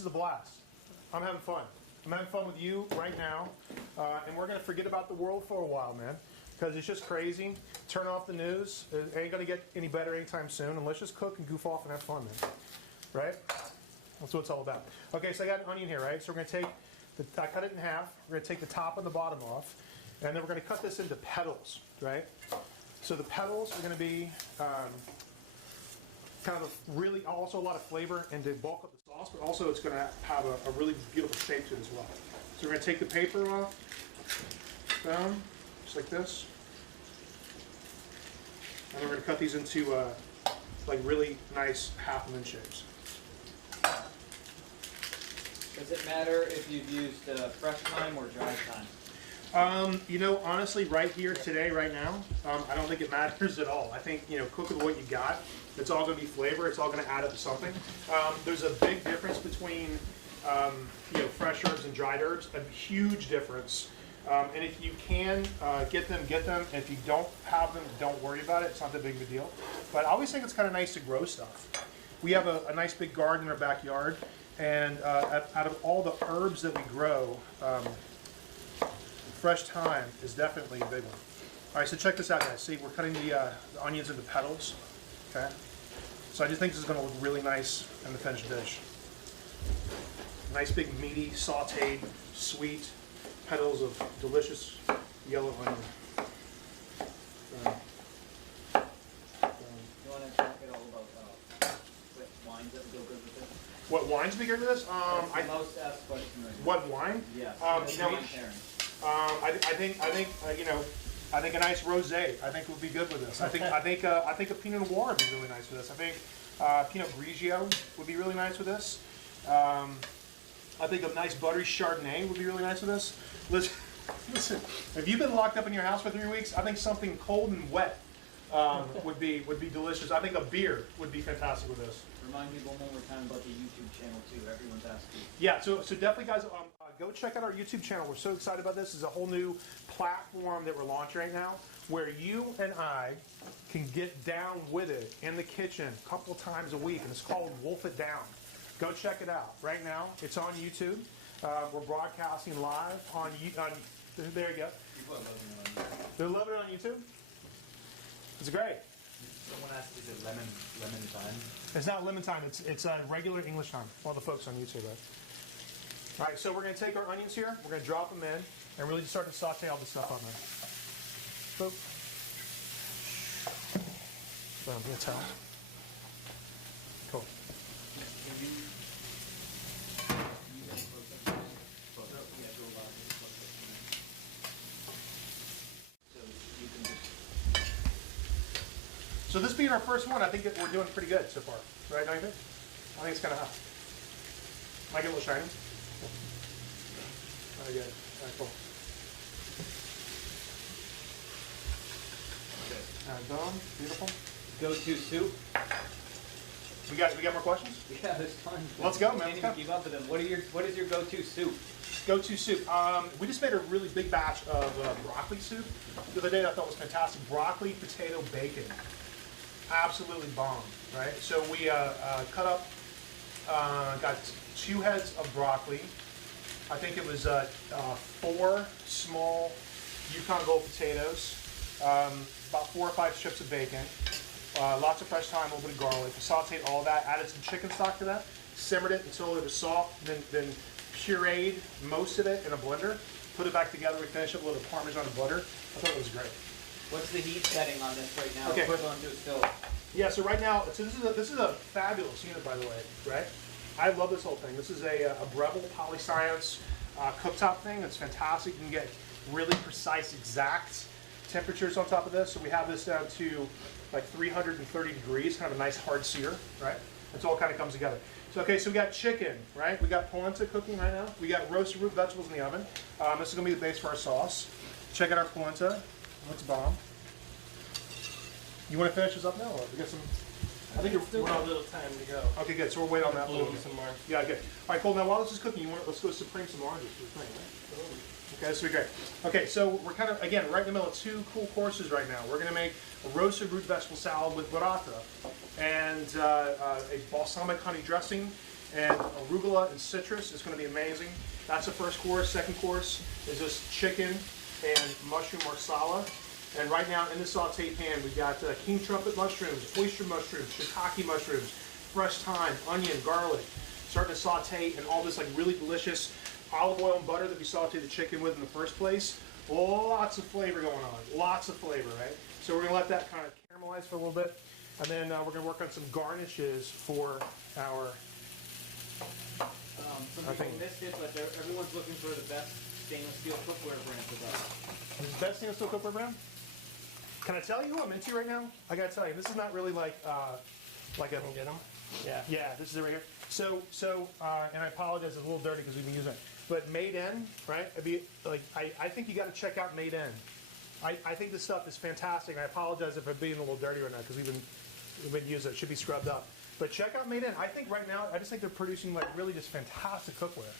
a blast. I'm having fun. I'm having fun with you right now, and we're gonna forget about the world for a while, man, because it's just crazy. Turn off the news. It ain't gonna get any better anytime soon, and let's just cook and goof off and have fun, man. Right? That's what it's all about. Okay, so I got an onion here, right? So we're gonna take I cut it in half. We're gonna take the top and the bottom off, and then we're gonna cut this into petals, right? So the petals are going to be kind of really also a lot of flavor and to bulk up the sauce, but also it's going to have a really beautiful shape to it as well. So we're going to take the paper off, down, just like this, and then we're going to cut these into like really nice half-inch shapes. Does it matter if you've used fresh thyme or dry thyme? You know, honestly, right here today, right now, I don't think it matters at all. I think, you know, cook with what you got. It's all going to be flavor. It's all going to add up to something. There's a big difference between, you know, fresh herbs and dried herbs. A huge difference. And if you can get them, get them. And if you don't have them, don't worry about it. It's not that big of a deal. But I always think it's kind of nice to grow stuff. We have a nice big garden in our backyard. And out of all the herbs that we grow, fresh thyme is definitely a big one. All right, so check this out, guys. See, we're cutting the onions into petals. Okay, so I just think this is going to look really nice in the finished dish. Nice, big, meaty, sautéed, sweet petals of delicious yellow onion. You want to talk at all about what wines that would go good with it? What wines would be good with this? That's the most asked question right now. What wine? Yes. You know, I think a nice rosé. I think would be good with this. I think a Pinot Noir would be really nice with this. I think Pinot Grigio would be really nice with this. I think a nice buttery Chardonnay would be really nice with this. Listen, if you've been locked up in your house for 3 weeks, I think something cold and wet would be delicious. I think a beer would be fantastic with this. Remind me one more time about the YouTube channel too. Everyone's asking. Yeah, so definitely, guys, go check out our YouTube channel. We're so excited about this. It's a whole new platform that we're launching right now, where you and I can get down with it in the kitchen a couple times a week, and it's called Wolfitdown. Go check it out right now. It's on YouTube. We're broadcasting live on there you go. People are loving it on YouTube. They're loving it on YouTube. It's great. Someone asked, is it lemon thyme? It's not lemon thyme. It's regular English thyme. All the folks on YouTube, right? All right, so we're going to take our onions here. We're going to drop them in and really start to saute all the stuff on there. Boop. Boom. That's how. Cool. Can you guys close up? Yeah, go about it. Close up. So you can just. So this being our first one, I think that we're doing pretty good so far, right? Don't you think? I think it's kind of hot. Might get a little shiny. Very good. All right, cool. And done. Beautiful. Go-to soup. We got more questions? Yeah, there's tons. Let's go, man. Can't Let's even go. keep up with them. What is your go-to soup? Go-to soup. We just made a really big batch of broccoli soup the other day that I thought was fantastic. Broccoli, potato, bacon. Absolutely bomb, right? So we cut up, got 2 heads of broccoli. I think it was 4 small Yukon Gold potatoes, about 4 or 5 strips of bacon, lots of fresh thyme, a little bit of garlic. We sauteed all that, added some chicken stock to that, simmered it until it was soft, then pureed most of it in a blender, put it back together. We finished it with a little Parmesan and butter. I thought it was great. What's the heat setting on this right now? Okay. Equivalent to a stove. Yeah, so right now, so this is a fabulous unit, by the way, right? I love this whole thing. This is a Breville Polyscience cooktop thing. It's fantastic. You can get really precise, exact temperatures on top of this. So we have this down to like 330 degrees, kind of a nice hard sear, right? It all kind of comes together. So, okay, so we got chicken, right? We got polenta cooking right now. We got roasted root vegetables in the oven. This is gonna be the base for our sauce. Check out our polenta. Looks bomb. You want to finish this up now, or we got some? I think we've still got a little time to go. Okay, good. So we'll wait on that. Bloom some more. Yeah, good. All right, cool. Now while this is cooking, let's go supreme some oranges for the thing, right? Okay, this will be great. Okay, so we're kind of, again, right in the middle of 2 cool courses right now. We're going to make a roasted root vegetable salad with burrata and a balsamic honey dressing and arugula and citrus. It's going to be amazing. That's the first course. Second course is just chicken and mushroom marsala. And right now in the saute pan, we've got king trumpet mushrooms, oyster mushrooms, shiitake mushrooms, fresh thyme, onion, garlic. Starting to saute and all this like really delicious olive oil and butter that we sauteed the chicken with in the first place. Lots of flavor going on. Lots of flavor, right? So we're going to let that kind of caramelize for a little bit. And then we're going to work on some garnishes for our... Some people missed it, but everyone's looking for the best stainless steel cookware brand for that. This is the best stainless steel cookware brand? Can I tell you who I'm into right now? I gotta tell you, this is not really like a. Can we get them? Yeah. Yeah, this is it right here. So, and I apologize, it's a little dirty because we've been using it. But Made In, right? It'd be like I think you got to check out Made In. I think this stuff is fantastic. I apologize if I'm being a little dirty right now because we've been using it. It should be scrubbed up. But check out Made In. I think right now, I just think they're producing like really just fantastic cookware.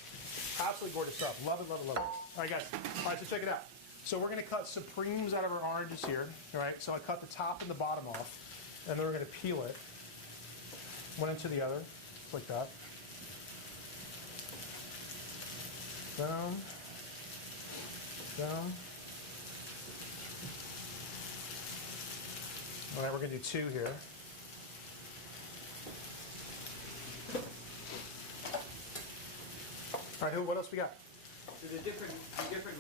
Absolutely gorgeous stuff. Love it, love it, love it. All right, guys. All right, so check it out. So we're going to cut supremes out of our oranges here. All right, so I cut the top and the bottom off, and then we're going to peel it one into the other, like that. Down, down. All right, we're going to do 2 here. All right, what else we got? So the different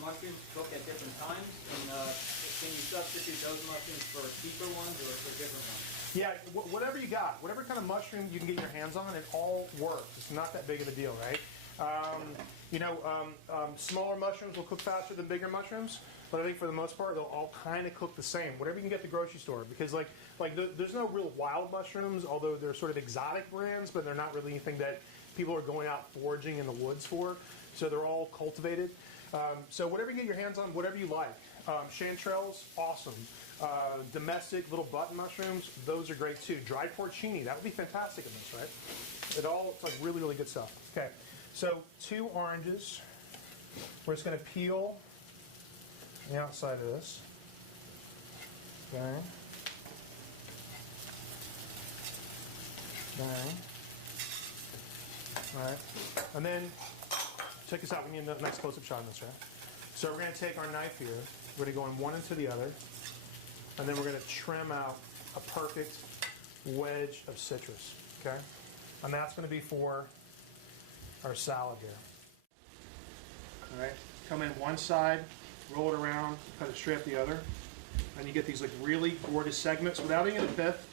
mushrooms cook at different times, and can you substitute those mushrooms for cheaper ones or for different ones? Yeah, whatever you got, whatever kind of mushroom you can get your hands on, it all works. It's not that big of a deal, right? Smaller mushrooms will cook faster than bigger mushrooms, but I think for the most part they'll all kind of cook the same. Whatever you can get at the grocery store, because there's no real wild mushrooms, although they're sort of exotic brands, but they're not really anything that people are going out foraging in the woods for. So they're all cultivated. So whatever you get your hands on, whatever you like. Chanterelles, awesome. Domestic little button mushrooms, those are great too. Dried porcini, that would be fantastic in this, right? It's like really, really good stuff. Okay, so 2 oranges. We're just going to peel the outside of this. Okay. Okay. All right, and then check this out. We need a nice close-up shot on this, right? So we're going to take our knife here. We're going to go in one into the other, and then we're going to trim out a perfect wedge of citrus. Okay, and that's going to be for our salad here. All right, come in one side, roll it around, cut it straight up the other, and you get these like really gorgeous segments without any of the pith,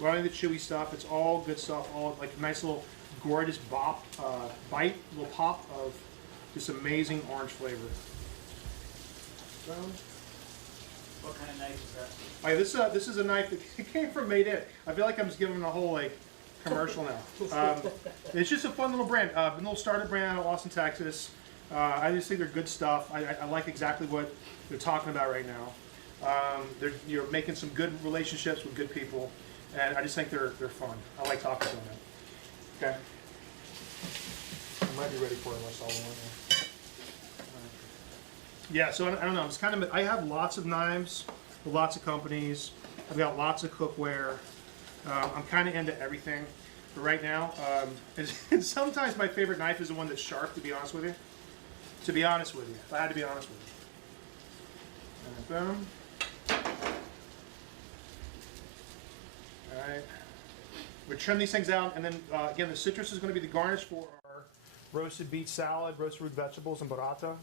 without any of the chewy stuff. It's all good stuff, all like nice little gorgeous bite, little pop of this amazing orange flavor. What kind of knife is that? Oh, yeah, this is a knife that came from Made In. I feel like I'm just giving a whole like commercial now. It's just a fun little brand, a little startup brand out of Austin, Texas. I just think they're good stuff. I like exactly what they're talking about right now. You're making some good relationships with good people, and I just think they're fun. I like talking to them. Okay. I might be ready for it unless I'll Yeah, so I don't know. It's kind of, I have lots of knives for lots of companies. I've got lots of cookware. I'm kind of into everything. But right now, and sometimes my favorite knife is the one that's sharp, to be honest with you. To be honest with you. If I had to be honest with you. And boom. Alright. We trim these things out, and then again, the citrus is going to be the garnish for our roasted beet salad, roasted root vegetables, and burrata.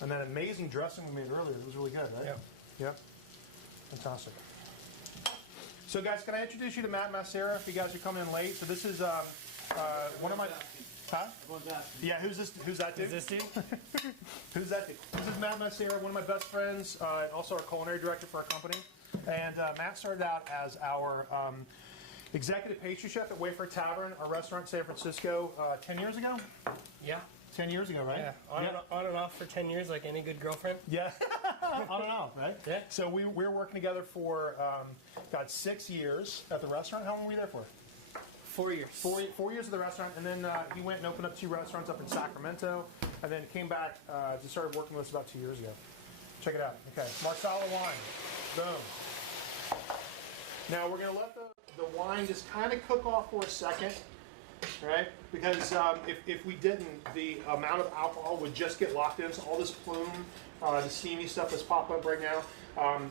And that amazing dressing we made earlier. It was really good, right? Yep. Yep. Fantastic. So, guys, can I introduce you to Matt Massera if you guys are coming in late? So this is one of my... Huh? Everyone's asking. Yeah, who's that dude? Is this dude? Who's that dude? This is Matt Massera, one of my best friends, and also our culinary director for our company. And Matt started out as our executive pastry chef at Wayfair Tavern, our restaurant in San Francisco, 10 years ago? Yeah. 10 years ago, right? Yeah. On and off for 10 years, like any good girlfriend. Yeah. On and off, right? Yeah. So we were working together for, 6 years at the restaurant. How long were we there for? 4 years. 4 years at the restaurant, and then he went and opened up 2 restaurants up in Sacramento, and then came back to start working with us about 2 years ago. Check it out. Okay, Marsala wine. Boom. Now we're going to let the wine just kind of cook off for a second, right? Because if we didn't, the amount of alcohol would just get locked in. So all this plume, the steamy stuff that's popping up right now,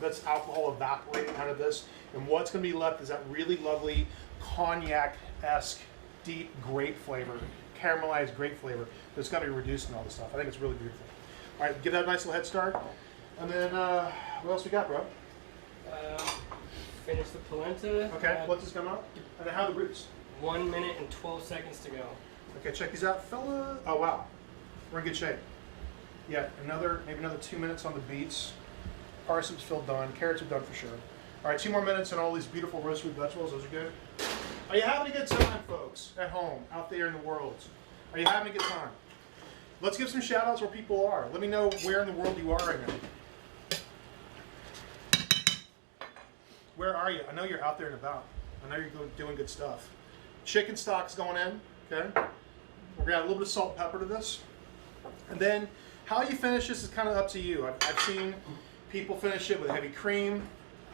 that's alcohol evaporating out of this. And what's going to be left is that really lovely cognac-esque, deep grape flavor, caramelized grape flavor that's going to be reducing all this stuff. I think it's really beautiful. All right, give that a nice little head start. And then, what else we got, bro? Finish the polenta. Okay, let this come up. And then how are the roots? 1 minute and 12 seconds to go. Okay, check these out, fella. Oh, wow. We're in good shape. Yeah, maybe another 2 minutes on the beets. Parsnips feel done. Carrots are done for sure. All right, 2 more minutes on all these beautiful roasted vegetables. Those are good. Are you having a good time, folks? At home, out there in the world. Are you having a good time? Let's give some shout outs where people are. Let me know where in the world you are right now. Where are you? I know you're out there and about. I know you're doing good stuff. Chicken stock's going in, okay? We're gonna add a little bit of salt and pepper to this. And then how you finish this is kind of up to you. I've seen people finish it with heavy cream.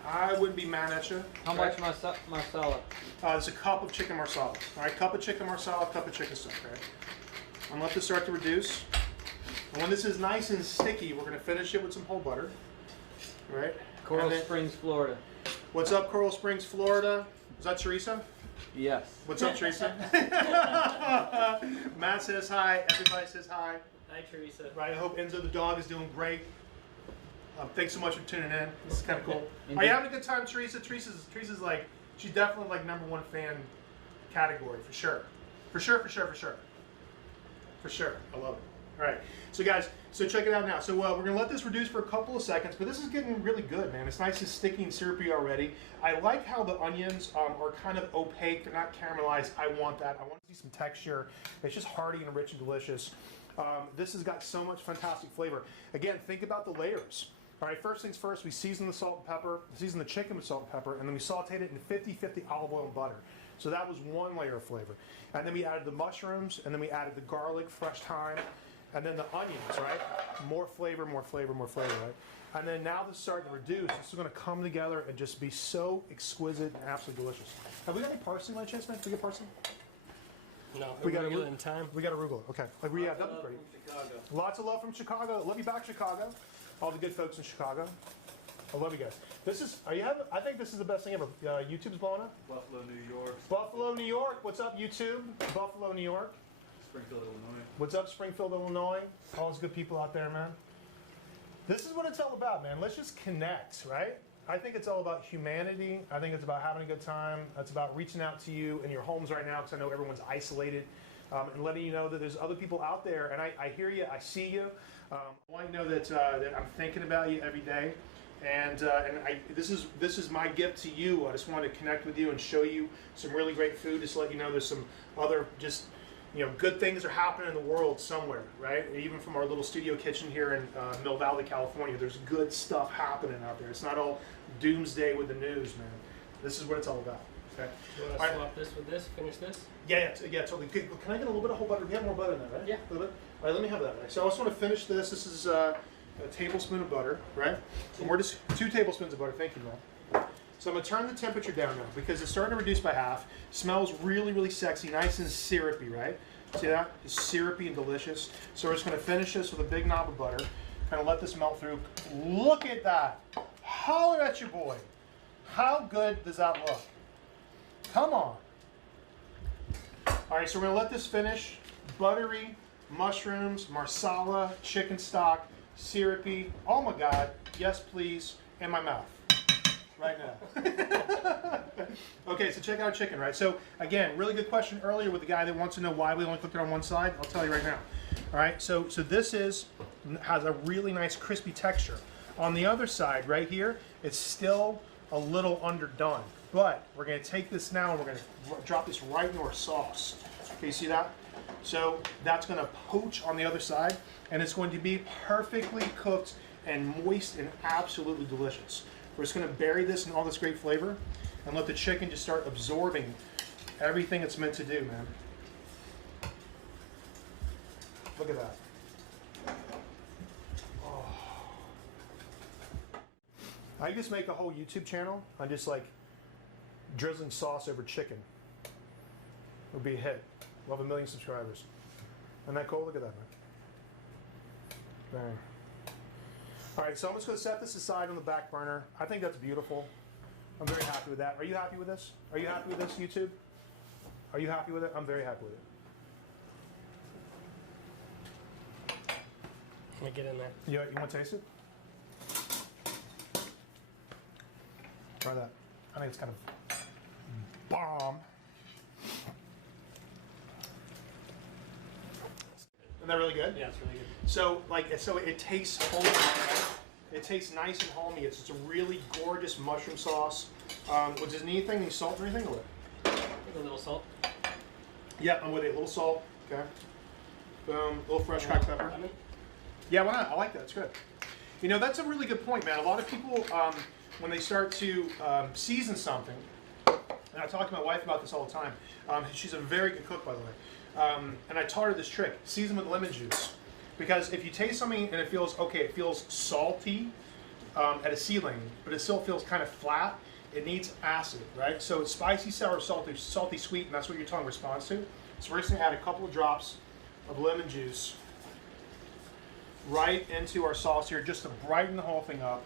I wouldn't be mad at you. How much Marsala? It's a cup of chicken marsala. All right, cup of chicken marsala, cup of chicken stock, right? I'm gonna let this start to reduce. And when this is nice and sticky, we're gonna finish it with some whole butter, all right? Coral Springs, Florida. What's up, Coral Springs, Florida? Is that Teresa? Yes. What's up, Teresa? Matt says hi. Everybody says hi. Hi, Teresa. Right. I hope Enzo the dog is doing great. Thanks so much for tuning in. This is kind of cool. Are you having a good time, Teresa? Teresa's like, she's definitely like #1 fan category for sure. For sure. I love it. All right. So guys, so check it out now. So we're gonna let this reduce for a couple of seconds, but this is getting really good, man. It's nice and sticky and syrupy already. I like how the onions are kind of opaque. They're not caramelized. I want that. I want to see some texture. It's just hearty and rich and delicious. This has got so much fantastic flavor. Again, think about the layers. All right, first things first, we season the salt and pepper, season the chicken with salt and pepper, and then we sauteed it in 50-50 olive oil and butter. So that was one layer of flavor. And then we added the mushrooms, and then we added the garlic, fresh thyme, and then the onions, right? More flavor, right? And then now this is starting to reduce. This is going to come together and just be so exquisite and absolutely delicious. Have we got any parsley by chance, man? Did we get parsley? No, We got arugula in time. We got arugula. Okay. That'd be great. Chicago. Lots of love from Chicago. Love you back, Chicago. All the good folks in Chicago. I love you guys. I think this is the best thing ever. YouTube's blowing up. Buffalo, New York. Buffalo, New York. What's up, YouTube? Buffalo, New York. Springfield, Illinois. What's up, Springfield, Illinois? All those good people out there, man. This is what it's all about, man. Let's just connect, right? I think it's all about humanity. I think it's about having a good time. It's about reaching out to you in your homes right now, because I know everyone's isolated, and letting you know that there's other people out there. And I hear you, I see you. I want you to know that I'm thinking about you every day. And this is my gift to you. I just want to connect with you and show you some really great food. Just to let you know there's some other just good things are happening in the world somewhere, right? Even from our little studio kitchen here in Mill Valley, California, there's good stuff happening out there. It's not all doomsday with the news, man. This is what it's all about. Okay. You want to swap this with this? Finish this? Yeah, totally. Can I get a little bit of whole butter? We have more butter in there, right? Yeah. A little bit. All right, let me have that. Right? So I just want to finish this. This is a tablespoon of butter, right? And we're just 2 tablespoons of butter. Thank you, man. So I'm going to turn the temperature down now because it's starting to reduce by half. Smells really, really sexy, nice and syrupy, right? See that? It's syrupy and delicious. So we're just going to finish this with a big knob of butter. Kind of let this melt through. Look at that. Holler at your boy. How good does that look? Come on. All right, so we're going to let this finish. Buttery, mushrooms, marsala, chicken stock, syrupy. Oh my God. Yes, please. In my mouth. Right now. Okay, so check out chicken, right? So again, really good question earlier with the guy that wants to know why we only cook it on one side. I'll tell you right now. All right, so this has a really nice crispy texture. On the other side, right here, it's still a little underdone. But we're going to take this now and we're going to drop this right into our sauce. Okay, you see that? So that's going to poach on the other side, and it's going to be perfectly cooked and moist and absolutely delicious. We're just going to bury this in all this great flavor and let the chicken just start absorbing everything it's meant to do, man. Look at that. Oh. I just make a whole YouTube channel on just like drizzling sauce over chicken. It would be a hit. We'll have 1 million subscribers. Isn't that cool? Look at that, man. Bang. All right, so I'm just going to set this aside on the back burner. I think that's beautiful. I'm very happy with that. Are you happy with this? Are you happy with this, YouTube? Are you happy with it? I'm very happy with it. Let me get in there. You want to taste it? Try that. I think it's kind of bomb. Isn't that really good? Yeah, it's really good. So it tastes homey. It tastes nice and homey. It's a really gorgeous mushroom sauce. Was there anything, any salt or anything? Or what? A little salt. Yeah, I'm with it. A little salt. Okay. Boom. A little fresh cracked pepper. Lemon? Yeah, why not? I like that. It's good. You know, that's a really good point, man. A lot of people, when they start to season something, and I talk to my wife about this all the time. She's a very good cook, by the way. And I taught her this trick: season with lemon juice. Because if you taste something and it feels okay, it feels salty at a ceiling, but it still feels kind of flat. It needs acid, right? So it's spicy, sour, salty, salty, sweet, and that's what your tongue responds to. So we're just gonna add a couple of drops of lemon juice right into our sauce here, just to brighten the whole thing up.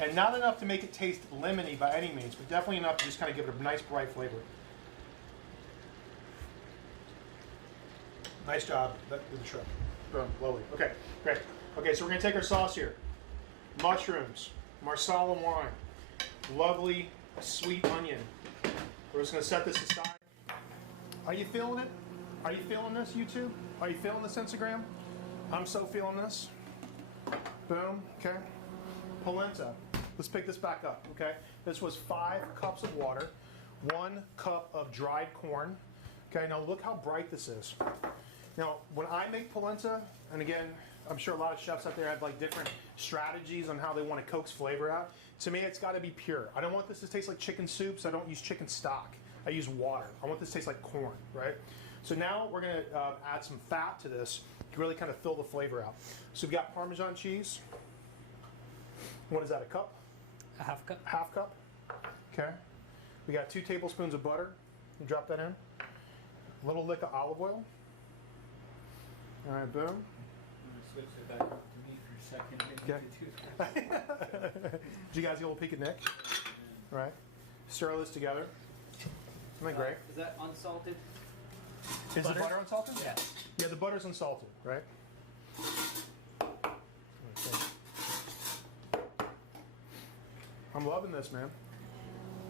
And not enough to make it taste lemony by any means, but definitely enough to just kind of give it a nice bright flavor. Nice job with the shrimp. Boom, lovely. Okay, great. Okay, so we're gonna take our sauce here. Mushrooms, Marsala wine, lovely sweet onion. We're just gonna set this aside. Are you feeling it? Are you feeling this, YouTube? Are you feeling this, Instagram? I'm so feeling this. Boom, okay. Polenta. Let's pick this back up, okay? This was 5 cups of water, 1 cup of dried corn. Okay, now look how bright this is. Now, when I make polenta, and again, I'm sure a lot of chefs out there have like different strategies on how they want to coax flavor out. To me, it's got to be pure. I don't want this to taste like chicken soup, so I don't use chicken stock. I use water. I want this to taste like corn, right? So now we're going to add some fat to this to really kind of fill the flavor out. So we've got Parmesan cheese. What is that, a cup? A half cup. Half cup. Okay. We got 2 tablespoons of butter. You drop that in. A little lick of olive oil. All right, boom. I'm going to switch it back up to me for a second. Okay. Did you guys get a little peek at Nick? All right. Stir this together. Isn't that great? Is that unsalted? Is the butter unsalted? Yeah. Yeah, the butter's unsalted, right? Okay. I'm I'm loving this, man.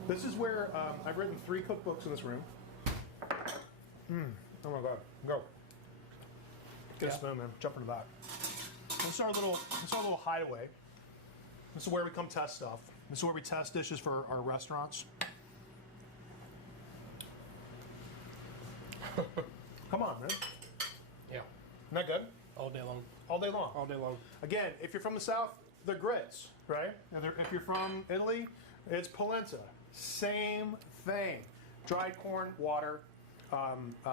This is where I've written 3 cookbooks in this room. Oh my God, go. Get a spoon, man. Jump into that. This is our little hideaway. This is where we come test stuff. This is where we test dishes for our restaurants. Come on, man. Yeah. Isn't that good? All day long. All day long. All day long. Again, if you're from the South, they're grits, right? And if you're from Italy, it's polenta. Same thing. Dried corn, water,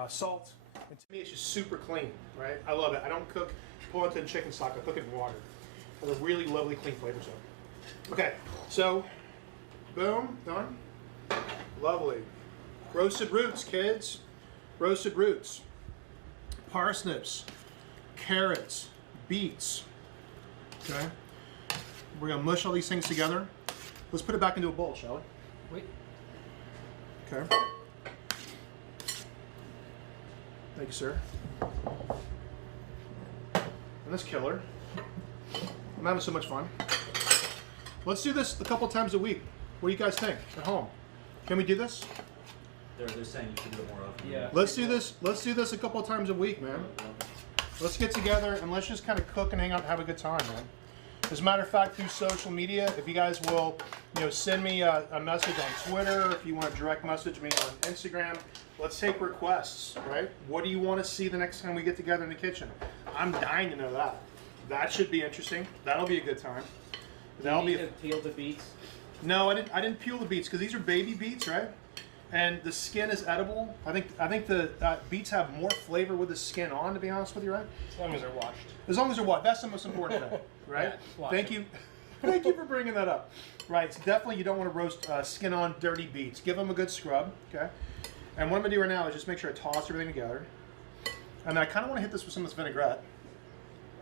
salt. And to me, it's just super clean, right? I love it. I don't cook polenta and chicken stock. I cook it in water. Has a really lovely, clean flavor to it. Okay, so boom, done. Lovely. Roasted roots, kids. Roasted roots. Parsnips, carrots, beets. Okay. We're gonna mush all these things together. Let's put it back into a bowl, shall we? Wait. Okay. Thank you, sir. And this killer. I'm having so much fun. Let's do this a couple times a week. What do you guys think at home? Can we do this? They're saying you should do it more often. Yeah. Let's do this. Let's do this a couple times a week, man. Let's get together and let's just kind of cook and hang out and have a good time, man. As a matter of fact, through social media, if you guys will, send me a message on Twitter, if you want to direct message me on Instagram, let's take requests, right? What do you want to see the next time we get together in the kitchen? I'm dying to know that. That should be interesting. That'll be a good time. That'll be. Peel the beets. No, I didn't peel the beets because these are baby beets, right? And the skin is edible. I think the beets have more flavor with the skin on, to be honest with you, right? As long as they're washed. As long as they're washed. That's the most important thing, right? Yeah, wash Thank them. you. Thank you for bringing that up. Right, so definitely you don't want to roast skin on dirty beets. Give them a good scrub, okay? And what I'm going to do right now is just make sure I toss everything together. And then I kind of want to hit this with some of this vinaigrette.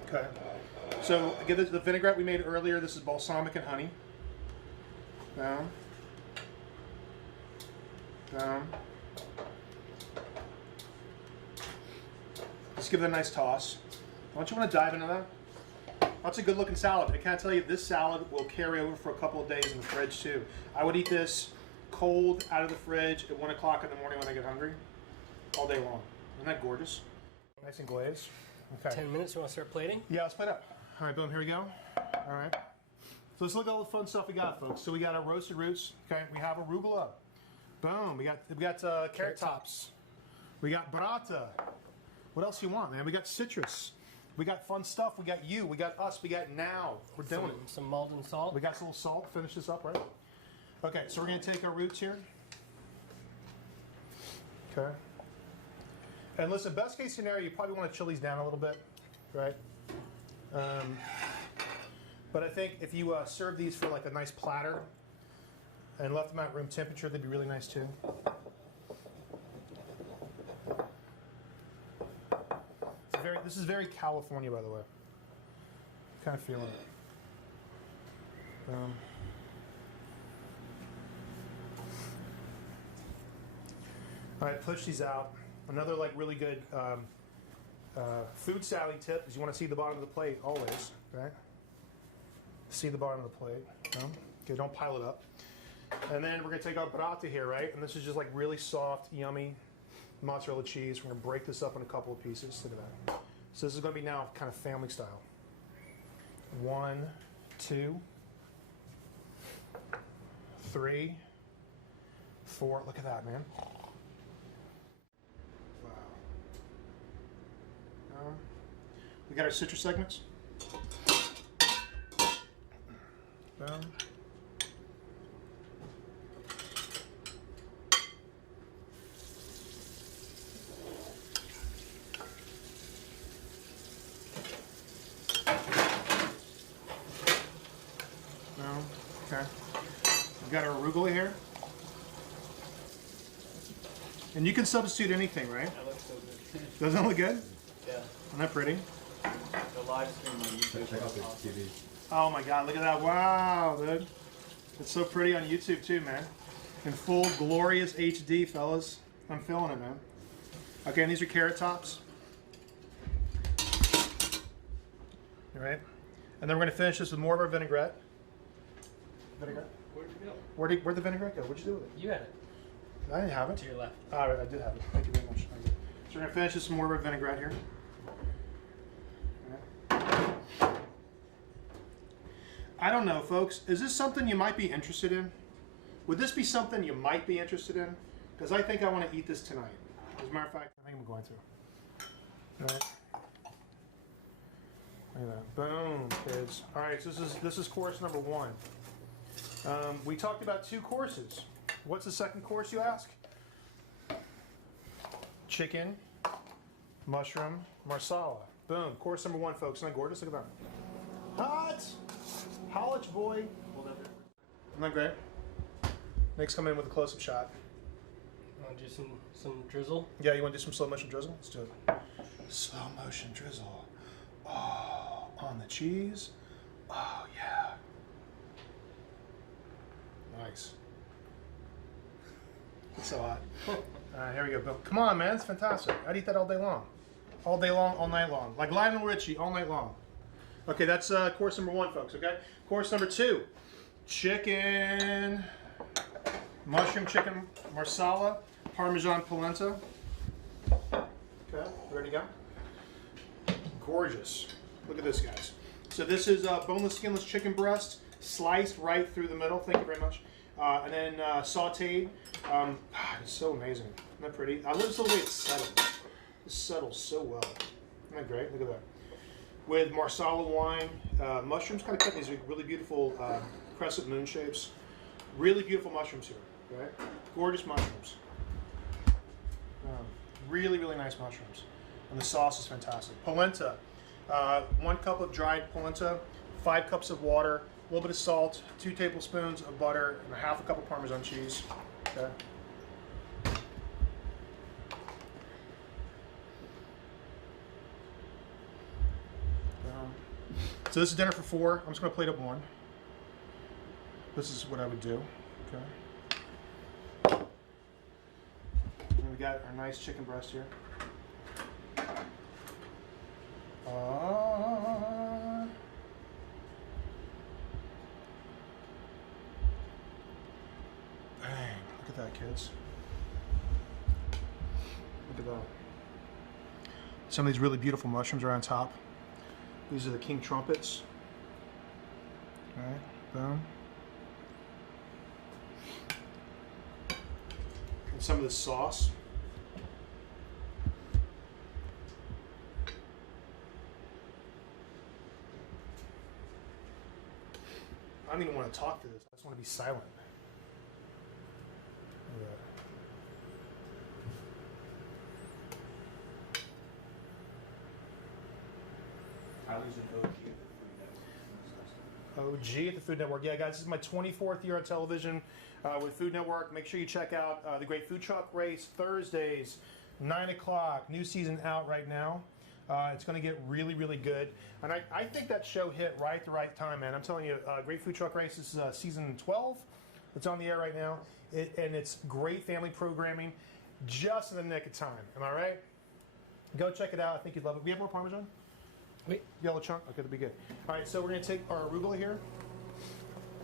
Okay. So give this the vinaigrette we made earlier. This is balsamic and honey. Down. Down. Just give it a nice toss. Don't you want to dive into that? That's a good looking salad. I can't tell you, this salad will carry over for a couple of days in the fridge too. I would eat this cold out of the fridge at 1 o'clock in the morning when I get hungry, all day long. Isn't that gorgeous? Nice and glazed. Okay. 10 minutes, you want to start plating? Yeah, let's plate up. All right, boom, here we go. All right. So let's look at all the fun stuff we got, folks. So we got our roasted roots. Okay, we have arugula. Boom, we got carrot tops. We got burrata. What else you want, man? We got citrus. We got fun stuff. We got you. We got us. We got now. We're doing it. Some Malden salt. We got some little salt. Finish this up, right? Okay, so we're going to take our roots here. Okay. And listen, best case scenario, you probably want to chill these down a little bit, right? But I think if you serve these for like a nice platter and left them at room temperature, they'd be really nice too. This is very California, by the way. Kind of feeling it. All right, push these out. Another like really good food salad tip is you want to see the bottom of the plate always, right? See the bottom of the plate. Okay, don't pile it up. And then we're gonna take our burrata here, right? And this is just like really soft, yummy mozzarella cheese. We're gonna break this up in a couple of pieces. Look at that. So this is gonna be now kind of family style. 1, 2, 3, 4. Look at that, man. Wow. We got our citrus segments. Boom. Okay. We've got our arugula here. And you can substitute anything, right? That looks so good. Doesn't it look good? Yeah. Isn't that pretty? The live stream on YouTube. Check out the is awesome. TV. Oh my god, look at that. Wow, dude. It's so pretty on YouTube too, man. In full glorious HD, fellas. I'm feeling it, man. Okay, and these are carrot tops. All right. And then we're going to finish this with more of our vinaigrette. Vinaigrette. Where'd you go? Where'd the vinaigrette go? What'd you do with it? You had it. I didn't have it. To your left. All right, I did have it. Thank you very much. Thank you. So we're gonna finish with some more vinaigrette here. I don't know, folks. Is this something you might be interested in? Would this be something you might be interested in? Because I think I want to eat this tonight. As a matter of fact, I think I'm going to. All right. Look at that. Boom, kids. All right, so this is course number 1. We talked about 2 courses. What's the second course, you ask? Chicken, mushroom, marsala. Boom. Course number 1, folks. Isn't that gorgeous? Look at that. Hot! College boy. Isn't that great? Nick's coming in with a close-up shot. Want to do some drizzle? Yeah, you want to do some slow motion drizzle? Let's do it. Slow motion drizzle. Oh, on the cheese. Oh, yeah. Nice. It's so hot. All right, here we go, Bill. Come on, man. It's fantastic. I'd eat that all day long. All day long, all night long. Like Lionel Richie, all night long. Okay, that's course number 1, folks, okay? Course number 2, chicken, mushroom chicken marsala, Parmesan polenta. Okay, ready to go? Gorgeous. Look at this, guys. So this is boneless, skinless chicken breast, sliced right through the middle. Thank you very much. And then sauteed. God, it's so amazing. Isn't that pretty? I love the way it's settled. It settles so well. Isn't that great? Look at that. With Marsala wine, mushrooms kind of cut in these really beautiful crescent moon shapes. Really beautiful mushrooms here. Right? Gorgeous mushrooms. Really, really nice mushrooms. And the sauce is fantastic. Polenta. 1 cup of dried polenta, 5 cups of water, a little bit of salt, 2 tablespoons of butter, and a 1/2 cup of Parmesan cheese. Okay. So this is dinner for 4. I'm just going to plate up 1. This is what I would do. Okay. And we got our nice chicken breast here. Bang. Look at that, kids. Look at that. Some of these really beautiful mushrooms are on top. These are the king trumpets. All right, boom. And some of the sauce. I don't even want to talk to this. I just want to be silent. Look at that. Kylie's an OG at the Food Network. OG at the Food Network. Yeah, guys, this is my 24th year on television with Food Network. Make sure you check out the Great Food Truck Race Thursdays, 9 o'clock. New season out right now. It's going to get really, really good. And I think that show hit right at the right time, man. I'm telling you, Great Food Truck Race is season 12. It's on the air right now. And it's great family programming just in the nick of time. Am I right? Go check it out. I think you'd love it. We have more Parmesan? Wait. Yellow chunk? Okay, that'll be good. All right, so we're going to take our arugula here.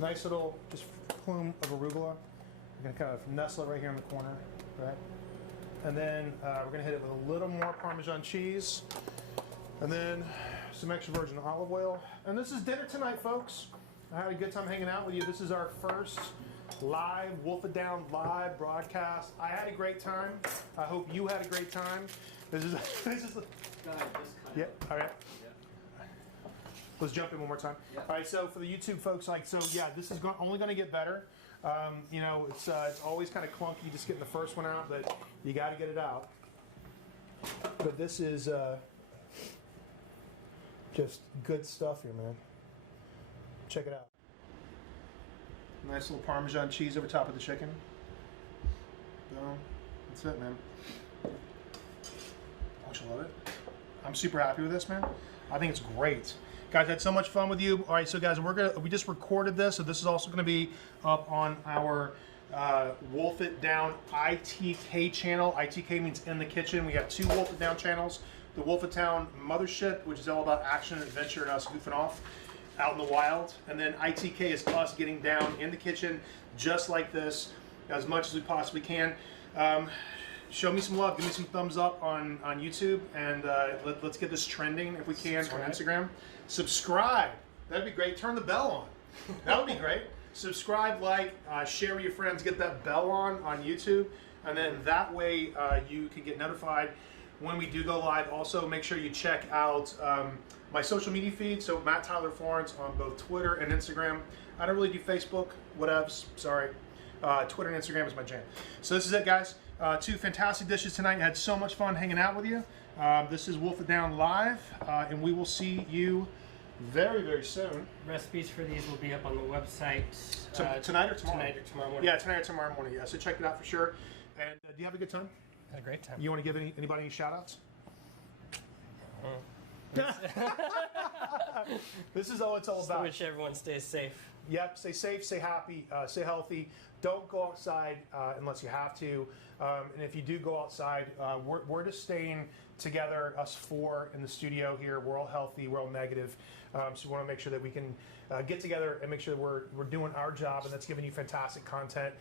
Nice little just plume of arugula. We're going to kind of nestle it right here in the corner, right? And then we're going to hit it with a little more Parmesan cheese. And then some extra virgin olive oil. And this is dinner tonight, folks. I had a good time hanging out with you. This is our first live Wolfitdown live broadcast. I had a great time. I hope you had a great time. This is yeah. All right. Let's jump in one more time. Yeah. All right. So for the YouTube folks, this is only going to get better. It's always kind of clunky just getting the first one out, but you got to get it out. But this is just good stuff here, man. Check it out. Nice little Parmesan cheese over top of the chicken. Boom. That's it, man. Don't you love it? I'm super happy with this, man. I think it's great. Guys, I had so much fun with you. All right, so guys, we just recorded this, so this is also going to be up on our Wolfitdown ITK channel. ITK means in the kitchen. We have 2 Wolfitdown channels. The Wolfitdown Mothership, which is all about action and adventure and us goofing off. out in the wild. And then ITK is us getting down in the kitchen just like this as much as we possibly can. Show me some love. Give me some thumbs up on YouTube, and let's get this trending if we can on Instagram. Subscribe. That'd be great. Turn the bell on. That would be great. Subscribe, like, share with your friends. Get that bell on YouTube, and then that way you can get notified when we do go live. Also, make sure you check out my social media feed. So Matt Tyler Florence on both Twitter and Instagram. I don't really do Facebook. Whatevs. Sorry. Twitter and Instagram is my jam. So this is it, guys. 2 fantastic dishes tonight. I had so much fun hanging out with you. This is Wolfitdown Live, and we will see you very, very soon. Recipes for these will be up on the website Tonight or tomorrow? Tonight or tomorrow morning. Yeah, tonight or tomorrow morning. Yeah, so check it out for sure. And do you have a good time? Had a great time. You want to give anybody any shout-outs? This is all it's all Just about. wish everyone stays safe. Yep, stay safe, stay happy, stay healthy. Don't go outside unless you have to. And if you do go outside, we're just staying together, us 4 in the studio here. We're all healthy, we're all negative. So we want to make sure that we can get together and make sure that we're doing our job, and that's giving you fantastic content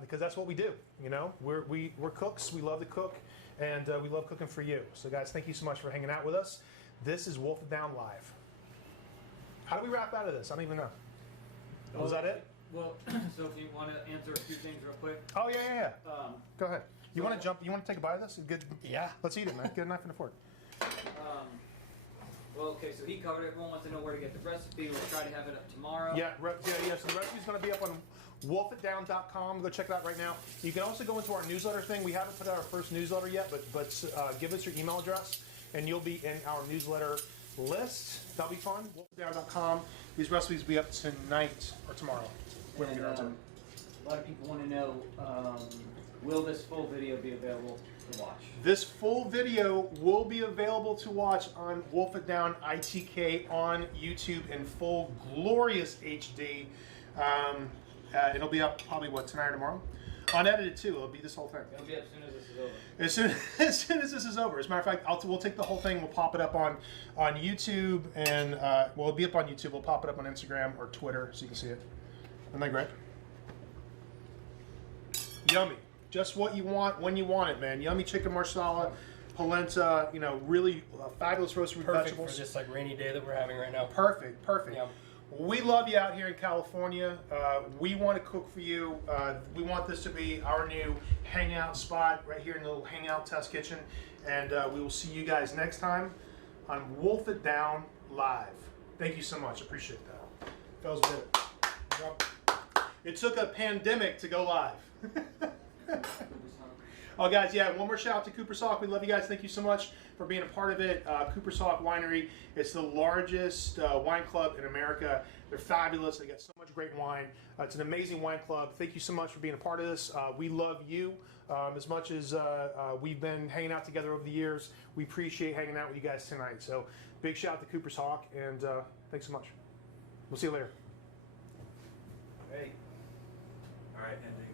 because that's what we do. You know, we're cooks. We love to cook, and we love cooking for you. So guys, thank you so much for hanging out with us. This is Wolfitdown Live. How do we wrap out of this? I don't even know. Was that it? Well, so if you want to answer a few things real quick. Oh yeah. Go ahead. You so- want to jump? You want to take a bite of this? Good. Yeah. Let's eat it, man. Get a knife and a fork. Well, okay, so he covered it. Everyone wants to know where to get the recipe. We'll try to have it up tomorrow. Yeah. So the recipe's going to be up on wolfitdown.com. Go check it out right now. You can also go into our newsletter thing. We haven't put out our first newsletter yet, but give us your email address, and you'll be in our newsletter list. That'll be fun. Wolfitdown.com. These recipes will be up tonight or tomorrow. When we And, get around to it. a lot of people want to know, will this full video be available to watch? This full video will be available to watch on Wolfitdown ITK on YouTube in full glorious HD. It'll be up probably tonight or tomorrow. Unedited too. It'll be this whole thing. It'll be up as soon as this is over. As soon as this is over. As a matter of fact, we'll take the whole thing. We'll pop it up on YouTube, and it'll be up on YouTube. We'll pop it up on Instagram or Twitter so you can see it. Isn't that great? Yummy. Just what you want when you want it, man. Yummy chicken marsala, polenta. You know, really fabulous roasted Perfect vegetables. for this like rainy day that we're having right now. Perfect. Yum. We love you out here in California. We want to cook for you. We want this to be our new hangout spot right here in the little hangout test kitchen. And we will see you guys next time on Wolfitdown Live. Thank you so much. Appreciate that. Fellas did it. It took a pandemic to go live. Oh, guys, yeah, one more shout out to Cooper's Hawk. We love you guys. Thank you so much for being a part of it. Cooper's Hawk Winery. It's the largest wine club in America. They're fabulous. They got so much great wine. It's an amazing wine club. Thank you so much for being a part of this. We love you as much as we've been hanging out together over the years. We appreciate hanging out with you guys tonight. So big shout out to Cooper's Hawk, and thanks so much. We'll see you later. Hey. All right, ending.